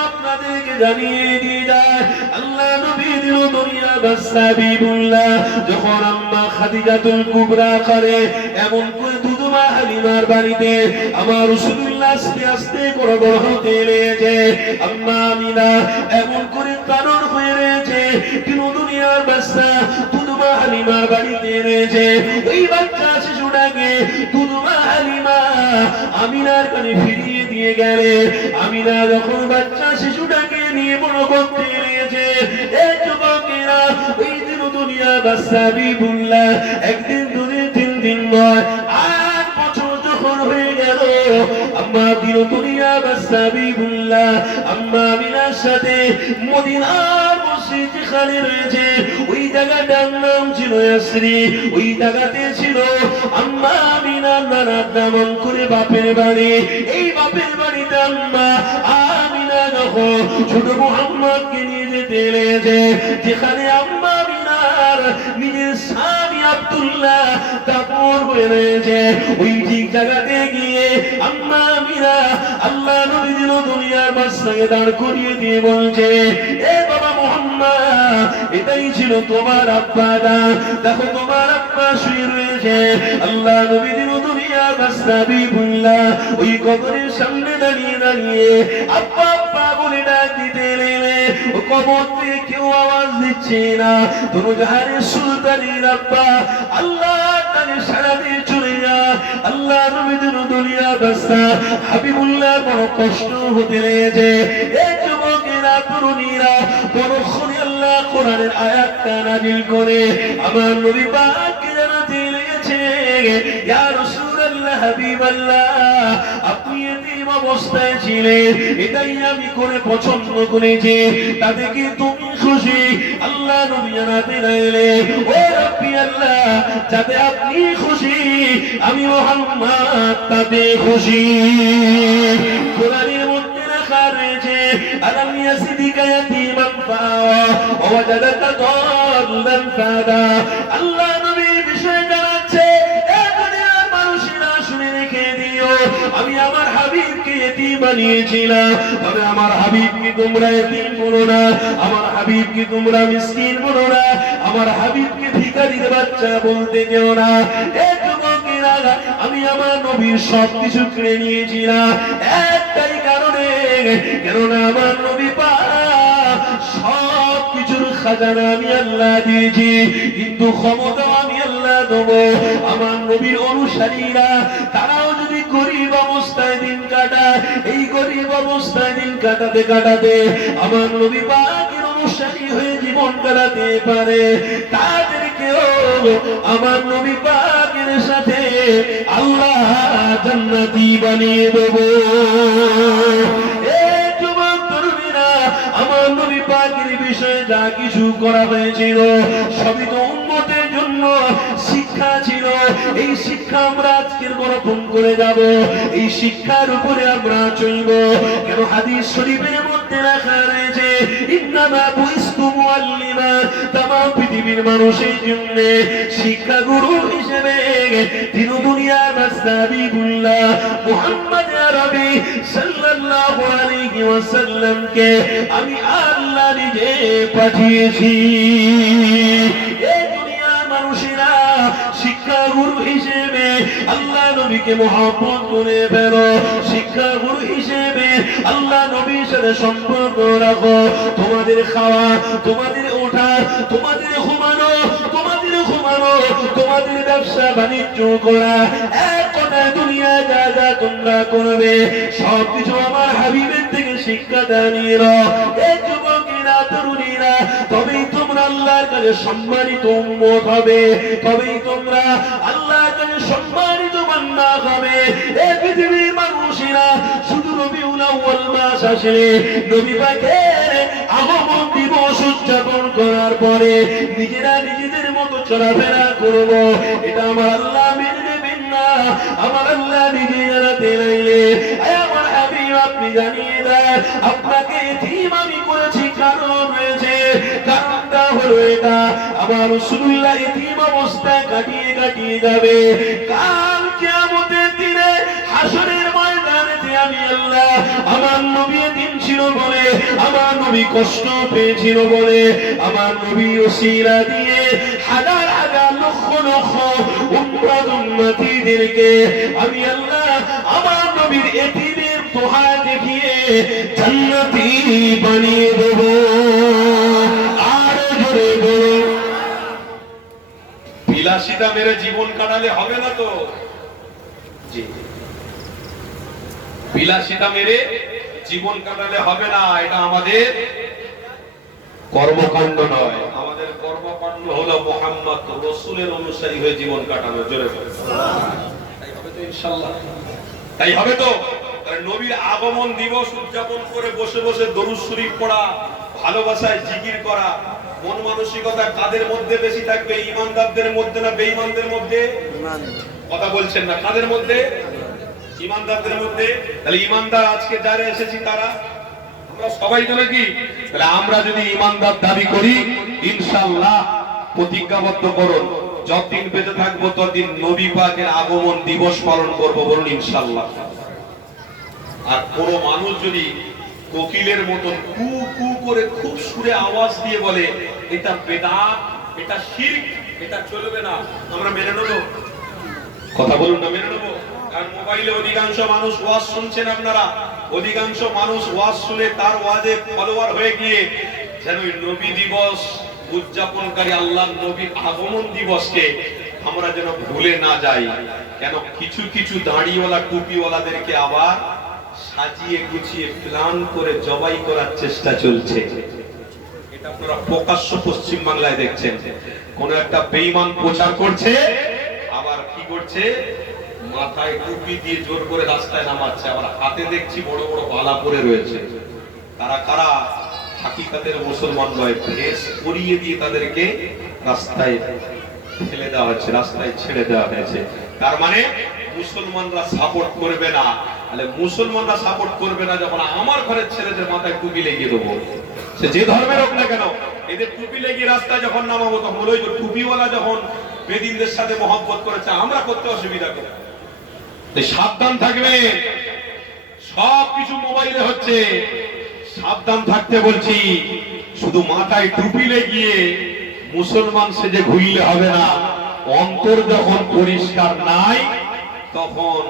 আপনাদেরকে জানিয়ে দিয়ে যায়, আল্লাহ নবী দিল দুনিয়া বাসাবিবুল্লাহ যখন আম্মা খাদিজাতুল কুবরা করে এমন করে দুধমা হালিমার বাড়িতে আমার রাসূলুল্লাহ আস্তে আস্তে করে বড় হতে লেগেছে। আম্মা আমিনা এমন করে কারণ হয়ে রয়েছে কিন্তু দুনিয়ার বাচ্চা দুধমা হালিমার বাড়িতে রয়েছে। ওই বাচ্চা শিশুটাকে দুধমা হালিমা আমিনার কানে ফিরিয়ে দিয়ে গেলে আমিনা যখন বাচ্চা শিশুটাকে নিয়ে বড় করতে লেগেছে, এই যুবকেরা ওই দিন দুনিয়া বাসাবিবুল্লাহ একদিন দুদিন তিন দিন নয় ৮ বছর যখন হয়ে গেল আম্মা দিন দুনিয়া বাসাবিবুল্লাহ আম্মা আমিনার সাথে মদিনার মসজিদ যেখানে রয়েছে ওই জায়গাটার নাম ছিল ইয়াসরি। ওই জায়গাতে ছিল আম্মা আমিনার নানার নামন করে বাপের বাড়ি। এই বাপের বাড়িতে আম্মা আমিনা যখন ছোট মুহাম্মদকে নিয়ে যেতে লেগেছে, যেখানে আম্মা আমিনার নিজের স্বামী আব্দুল্লাহ কাপড় হয়ে রয়েছে, ওই ঠিক জায়গাতে গিয়ে আম্মা আমিনা আল্লাহ নবী দিল দুনিয়ার বাদশাকে দাঁড় করিয়ে দিয়ে বলছে, এ বাবা মুহাম্মদ, এটাই ছিল তোমার আব্বা দান, দেখো তোমার আব্বা শুয়ে রয়েছে। আল্লাহ নবী দিল দুনিয়ার বাদশাবিবুল্লাহ ওই কবরের সামনে দাঁড়িয়ে দাঁড়িয়ে আব্বা আব্বা বলে ডাক দিতে লেগে ও কবর থেকে কেউ আওয়াজ দিচ্ছে না। তোর জাহানের সুলতানের আব্বা আল্লাহ তাকে সারা দিয়ে চলে যায়। আল্লাহ নবী দিল দুনিয়ার বাদশা হাবিবুল্লাহ বড় কষ্ট হতে লেগেছে। এই যুবকেরা তরুণীরা পরক্ষণে আল্লাহ কোরআনের আয়াতটা নাযিল করে আমার নবী পাককে জানাতে লেগেছে, ইয়া রাসূলুল্লাহ হাবিবাল্লাহ, আপনি এতিম অবস্থায় ছিলেন, এটাই আমি করে পছন্দ করেছি, তাতে কি তুমি খুশি? আল্লাহ নবী জানাতে লাগলেন, ও রাব্বি আল্লাহ, যাতে আপনি খুশি আমি মুহাম্মদ তাতে খুশি। কোরআনের মধ্যে লেখা রয়েছে, আলাম ইয়াসিদিকা ইয়াতীমান ফাআওয়া ওয়া ওয়াজাদাকা দাল্লান ফাহাদা। আল্লাহ নবীর বিষয়ে জানাচ্ছে, এ দুনিয়ার মানুষেরা শুনে রেখে দিও, আমি আমার হাবিবকে ইতিম বানিয়েছিলাম, তবে আমার হাবিবকে তোমরা ইতিম বলো না, আমার হাবিবকে তোমরা মিসকিন বলো না, আমার হাবিবকে ভিখারির বাচ্চা বলতে যেও না। এ যুবকেরা, আমি আমার নবীর সবকিছু কিনে নিয়েছিলাম একটাই কারণে, কেননা আমার নবী পাক সব কিছুর খাজানা আমি আল্লাহ দিয়েছি, কিন্তু ক্ষমতা আমি আল্লাহ দেবো। আমার নবীর অনুসারীরা তারাও যদি গরিব অবস্থায় দিন কাটায়, এই গরিব অবস্থায় দিন কাটাতে কাটাতে আমার নবী পাকের অনুসারী হয়ে জীবন কাটাতে পারে, তাদেরকেও আমার নবী পাকের সাথে আল্লাহ জান্নাতি বানিয়ে দেবো। আমার নবী পাকের বিষয়ে যা কিছু করা হয়েছিল সবই তো উম্মতের জন্য শিক্ষা ছিল। এই শিক্ষা আমরা আজকের গ্রহণ করে যাব, এই শিক্ষার উপরে আমরা চলব। কেন হাদিস শরীফের মধ্যে লেখা রয়েছে, ইন্নামা বুইস্তু মুআল্লিমান, তামাম পৃথিবীর মানুষের জন্য শিক্ষা গুরু হিসেবে দিন দুনিয়ার হাবিবুল্লাহ মুহাম্মদ আরবি সাল্লাল্লাহু আলাইহি ওয়াসাল্লামকে আমি আল্লাহ নিজে পাঠিয়েছি। এই দুনিয়ার মানুষেরা শিক্ষা গুরু হিসেবে আল্লাহ নবীকে মহব্বত করে ফেলো, শিক্ষা গুরু হিসেবে আল্লাহ নবীর সাথে সম্পর্ক রাখো। তোমাদের খাওয়া, তোমাদের ওঠা, তোমাদের ঘুমানো, তোমাদের ব্যবসা বাণিজ্য করা, এক কথায় দুনিয়া যা যা তোমরা করবে সবকিছু আমার হাবিবের থেকে শিক্ষাটা নিয়ে নাও। এই যুবকেরা তরুণীরা, তবেই তোমরা আল্লাহর কাছে সম্মানিত উম্মত হবে, তবেই তোমরা আল্লাহর কাছে সম্মানিত বান্দা হবে। এই পৃথিবীর মানুষেরা শুধু রবিউল আউয়াল মাস আসলে নবী পাকের আগমন দিবস উদযাপন করার পরে নিজেরা নিজেদের মতো চলাফেরা করব, এটা আমার আল্লাহ মেনে নেবেন না। আমার আল্লাহ নিজে জানাতে লাগলে, আমার হাবিব আপনি জানিয়ে দেন, আপনাকে এতিম আমি করেছি কারণ রয়েছে, কারণটা হলো এটা, আমার রাসূলুল্লাহ এতিম অবস্থায় কাটিয়ে কাটিয়ে যাবে। কাল কিয়ামতের দিনে হাসরের ময়দানেতে আমি আল্লাহ আমার নবী এতিম ছিল বলে, আমার নবী কষ্ট পেয়েছিল বলে, আমার নবী ওসিলা দিয়ে হাজার হাজার লক্ষ লক্ষ উম্মতিদেরকে আমি আল্লাহ আমার নবীর এতিমের দোহা দেখিয়ে জান্নাতি বানিয়ে দেব। আরো জোরে বলো। বিলাসিতা মেরে জীবন কাটালে হবে না তো। জি, বিলাসিতা মেরে জীবন কাটালে হবে না, এটা আমাদের কর্মকাণ্ড নয়। আমাদের কর্মকাণ্ড হলো মুহাম্মদ রাসূলের অনুসারী হয়ে জীবন কাটানো। জোরে বলো। তাই হবে তো ইনশাআল্লাহ, তাই হবে তো। কারণ নবীর আগমন দিবস উদযাপন করে বসে বসে দরুদ শরীফ পড়া, ভালোবাসায় জিকির করা, মন মানসিকতা কাদের মধ্যে বেশি থাকবে? ঈমানদারদের মধ্যে না বেঈমানদের মধ্যে? কথা বলছেন না, কাদের মধ্যে? ঈমানদারদের মধ্যে। তাহলে ঈমানদার আজকে যারা এসেছি তারা আমরা সবাই তো নাকি? তাহলে আমরা যদি ঈমানদার দাবি করি, ইনশাআল্লাহ প্রতিজ্ঞাবদ্ধ করুন, যতদিন বেঁচে থাকবো ততদিন নবী পাকের আগমন দিবস পালন করব। বলুন ইনশাআল্লাহ। আর কোন মানুষ যদি কোকিলের মতন কু কু করে খুব সুরে আওয়াজ দিয়ে বলে এটা বেদাত, এটা শিরক, এটা চলবে না, আমরা মেনে নেব? কথা বলুন না, মেনে নেব? কারণ মোবাইলে অধিকাংশ মানুষ ওয়াজ শুনছেন আপনারা, অধিকাংশ মানুষ ওয়াজ শুনে তার ওয়াজে ফলোয়ার হয়ে গিয়ে যেন নবী দিবস উদযাপনকারী আল্লাহর নবীর আগমন দিবসকে আমরা যেন ভুলে না যাই। কেন কিছু কিছু দাড়িওয়ালা টুপিওয়ালাদেরকে আবার সাজিয়ে গুছিয়ে প্ল্যান করে জবাই করার চেষ্টা চলছে। এটা আপনারা প্রকাশ্য পশ্চিম বাংলায় দেখছেন। কোন একটা বেঈমান প্রচার করছে, আবার কি করছে, মাথায় টুপি দিয়ে জোর করে রাস্তায় নামাচ্ছে, আবার হাতে দেখছি বড় বড় বালা পরে রয়েছে। তারা কারা? হাকিকাতের মুসলমান নয়, ভেস পরিয়ে দিয়ে তাদেরকে রাস্তায় ফেলে দেওয়া হচ্ছে, রাস্তায় ছেড়ে দেওয়া হয়েছে। তার মানে মুসলমানরা সাপোর্ট করবে না। তাহলে মুসলমানরা সাপোর্ট করবে না যখন আমার ঘরের ছেলেদের মাথায় টুপি লাগিয়ে দেবো, সে যে ধর্মের হোক না কেন, এদের টুপি লাগিয়ে রাস্তায় যখন নামাবো তখন ওই টুপিওয়ালা যখন বেদিনদের সাথে মহব্বত করেছে আমরা করতে অসুবিধা করে। সাবধান থাকবে, সবকিছু মোবাইলে হচ্ছে, সাবধান থাকতে বলছি। শুধু মাথায় টুপি লাগিয়ে মুসলমান সেজে ঘুরলে হবে না। অন্তর যখন পরিষ্কার নাই তখন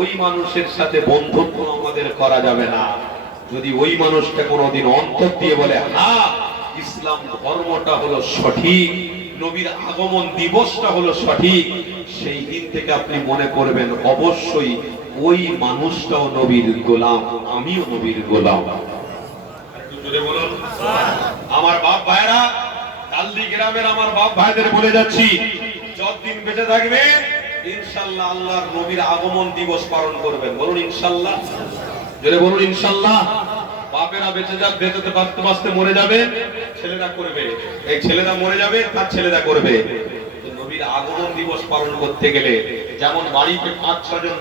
ওই মানুষের সাথে বন্ধুত্ব আমাদের করা যাবে না। যদি ওই মানুষটা কোনোদিন অন্তর দিয়ে বলে হ্যাঁ ইসলাম ধর্মটা হলো সঠিক, নবীর আগমন দিবসটা হলো সঠিক, সেই দিন থেকে আপনি মনে করবেন অবশ্যই ওই মানুষটাও নবীর গোলাম, আমিও নবীর গোলাম। বলুন আমার বাপ ভাইরা, কাল্লি গ্রামের আমার বাপ ভাইদের বলে যাচ্ছি, যতদিন বেঁচে থাকবে ইনশাআল্লাহ আল্লাহর নবীর আগমন দিবস পালন করবেন। বলুন ইনশাআল্লাহ, জোরে বলুন ইনশাআল্লাহ। বাপেরা বেঁচে যাক, বেঁচে বাঁচতে বাঁচতে মরে যাবে, ছেলেরা করবে, এই ছেলেরা মরে যাবে তার ছেলেরা করবে। নবীর আগমন দিবস পালন করতে গেলে যেমন বাড়িতে ৫-৬ জন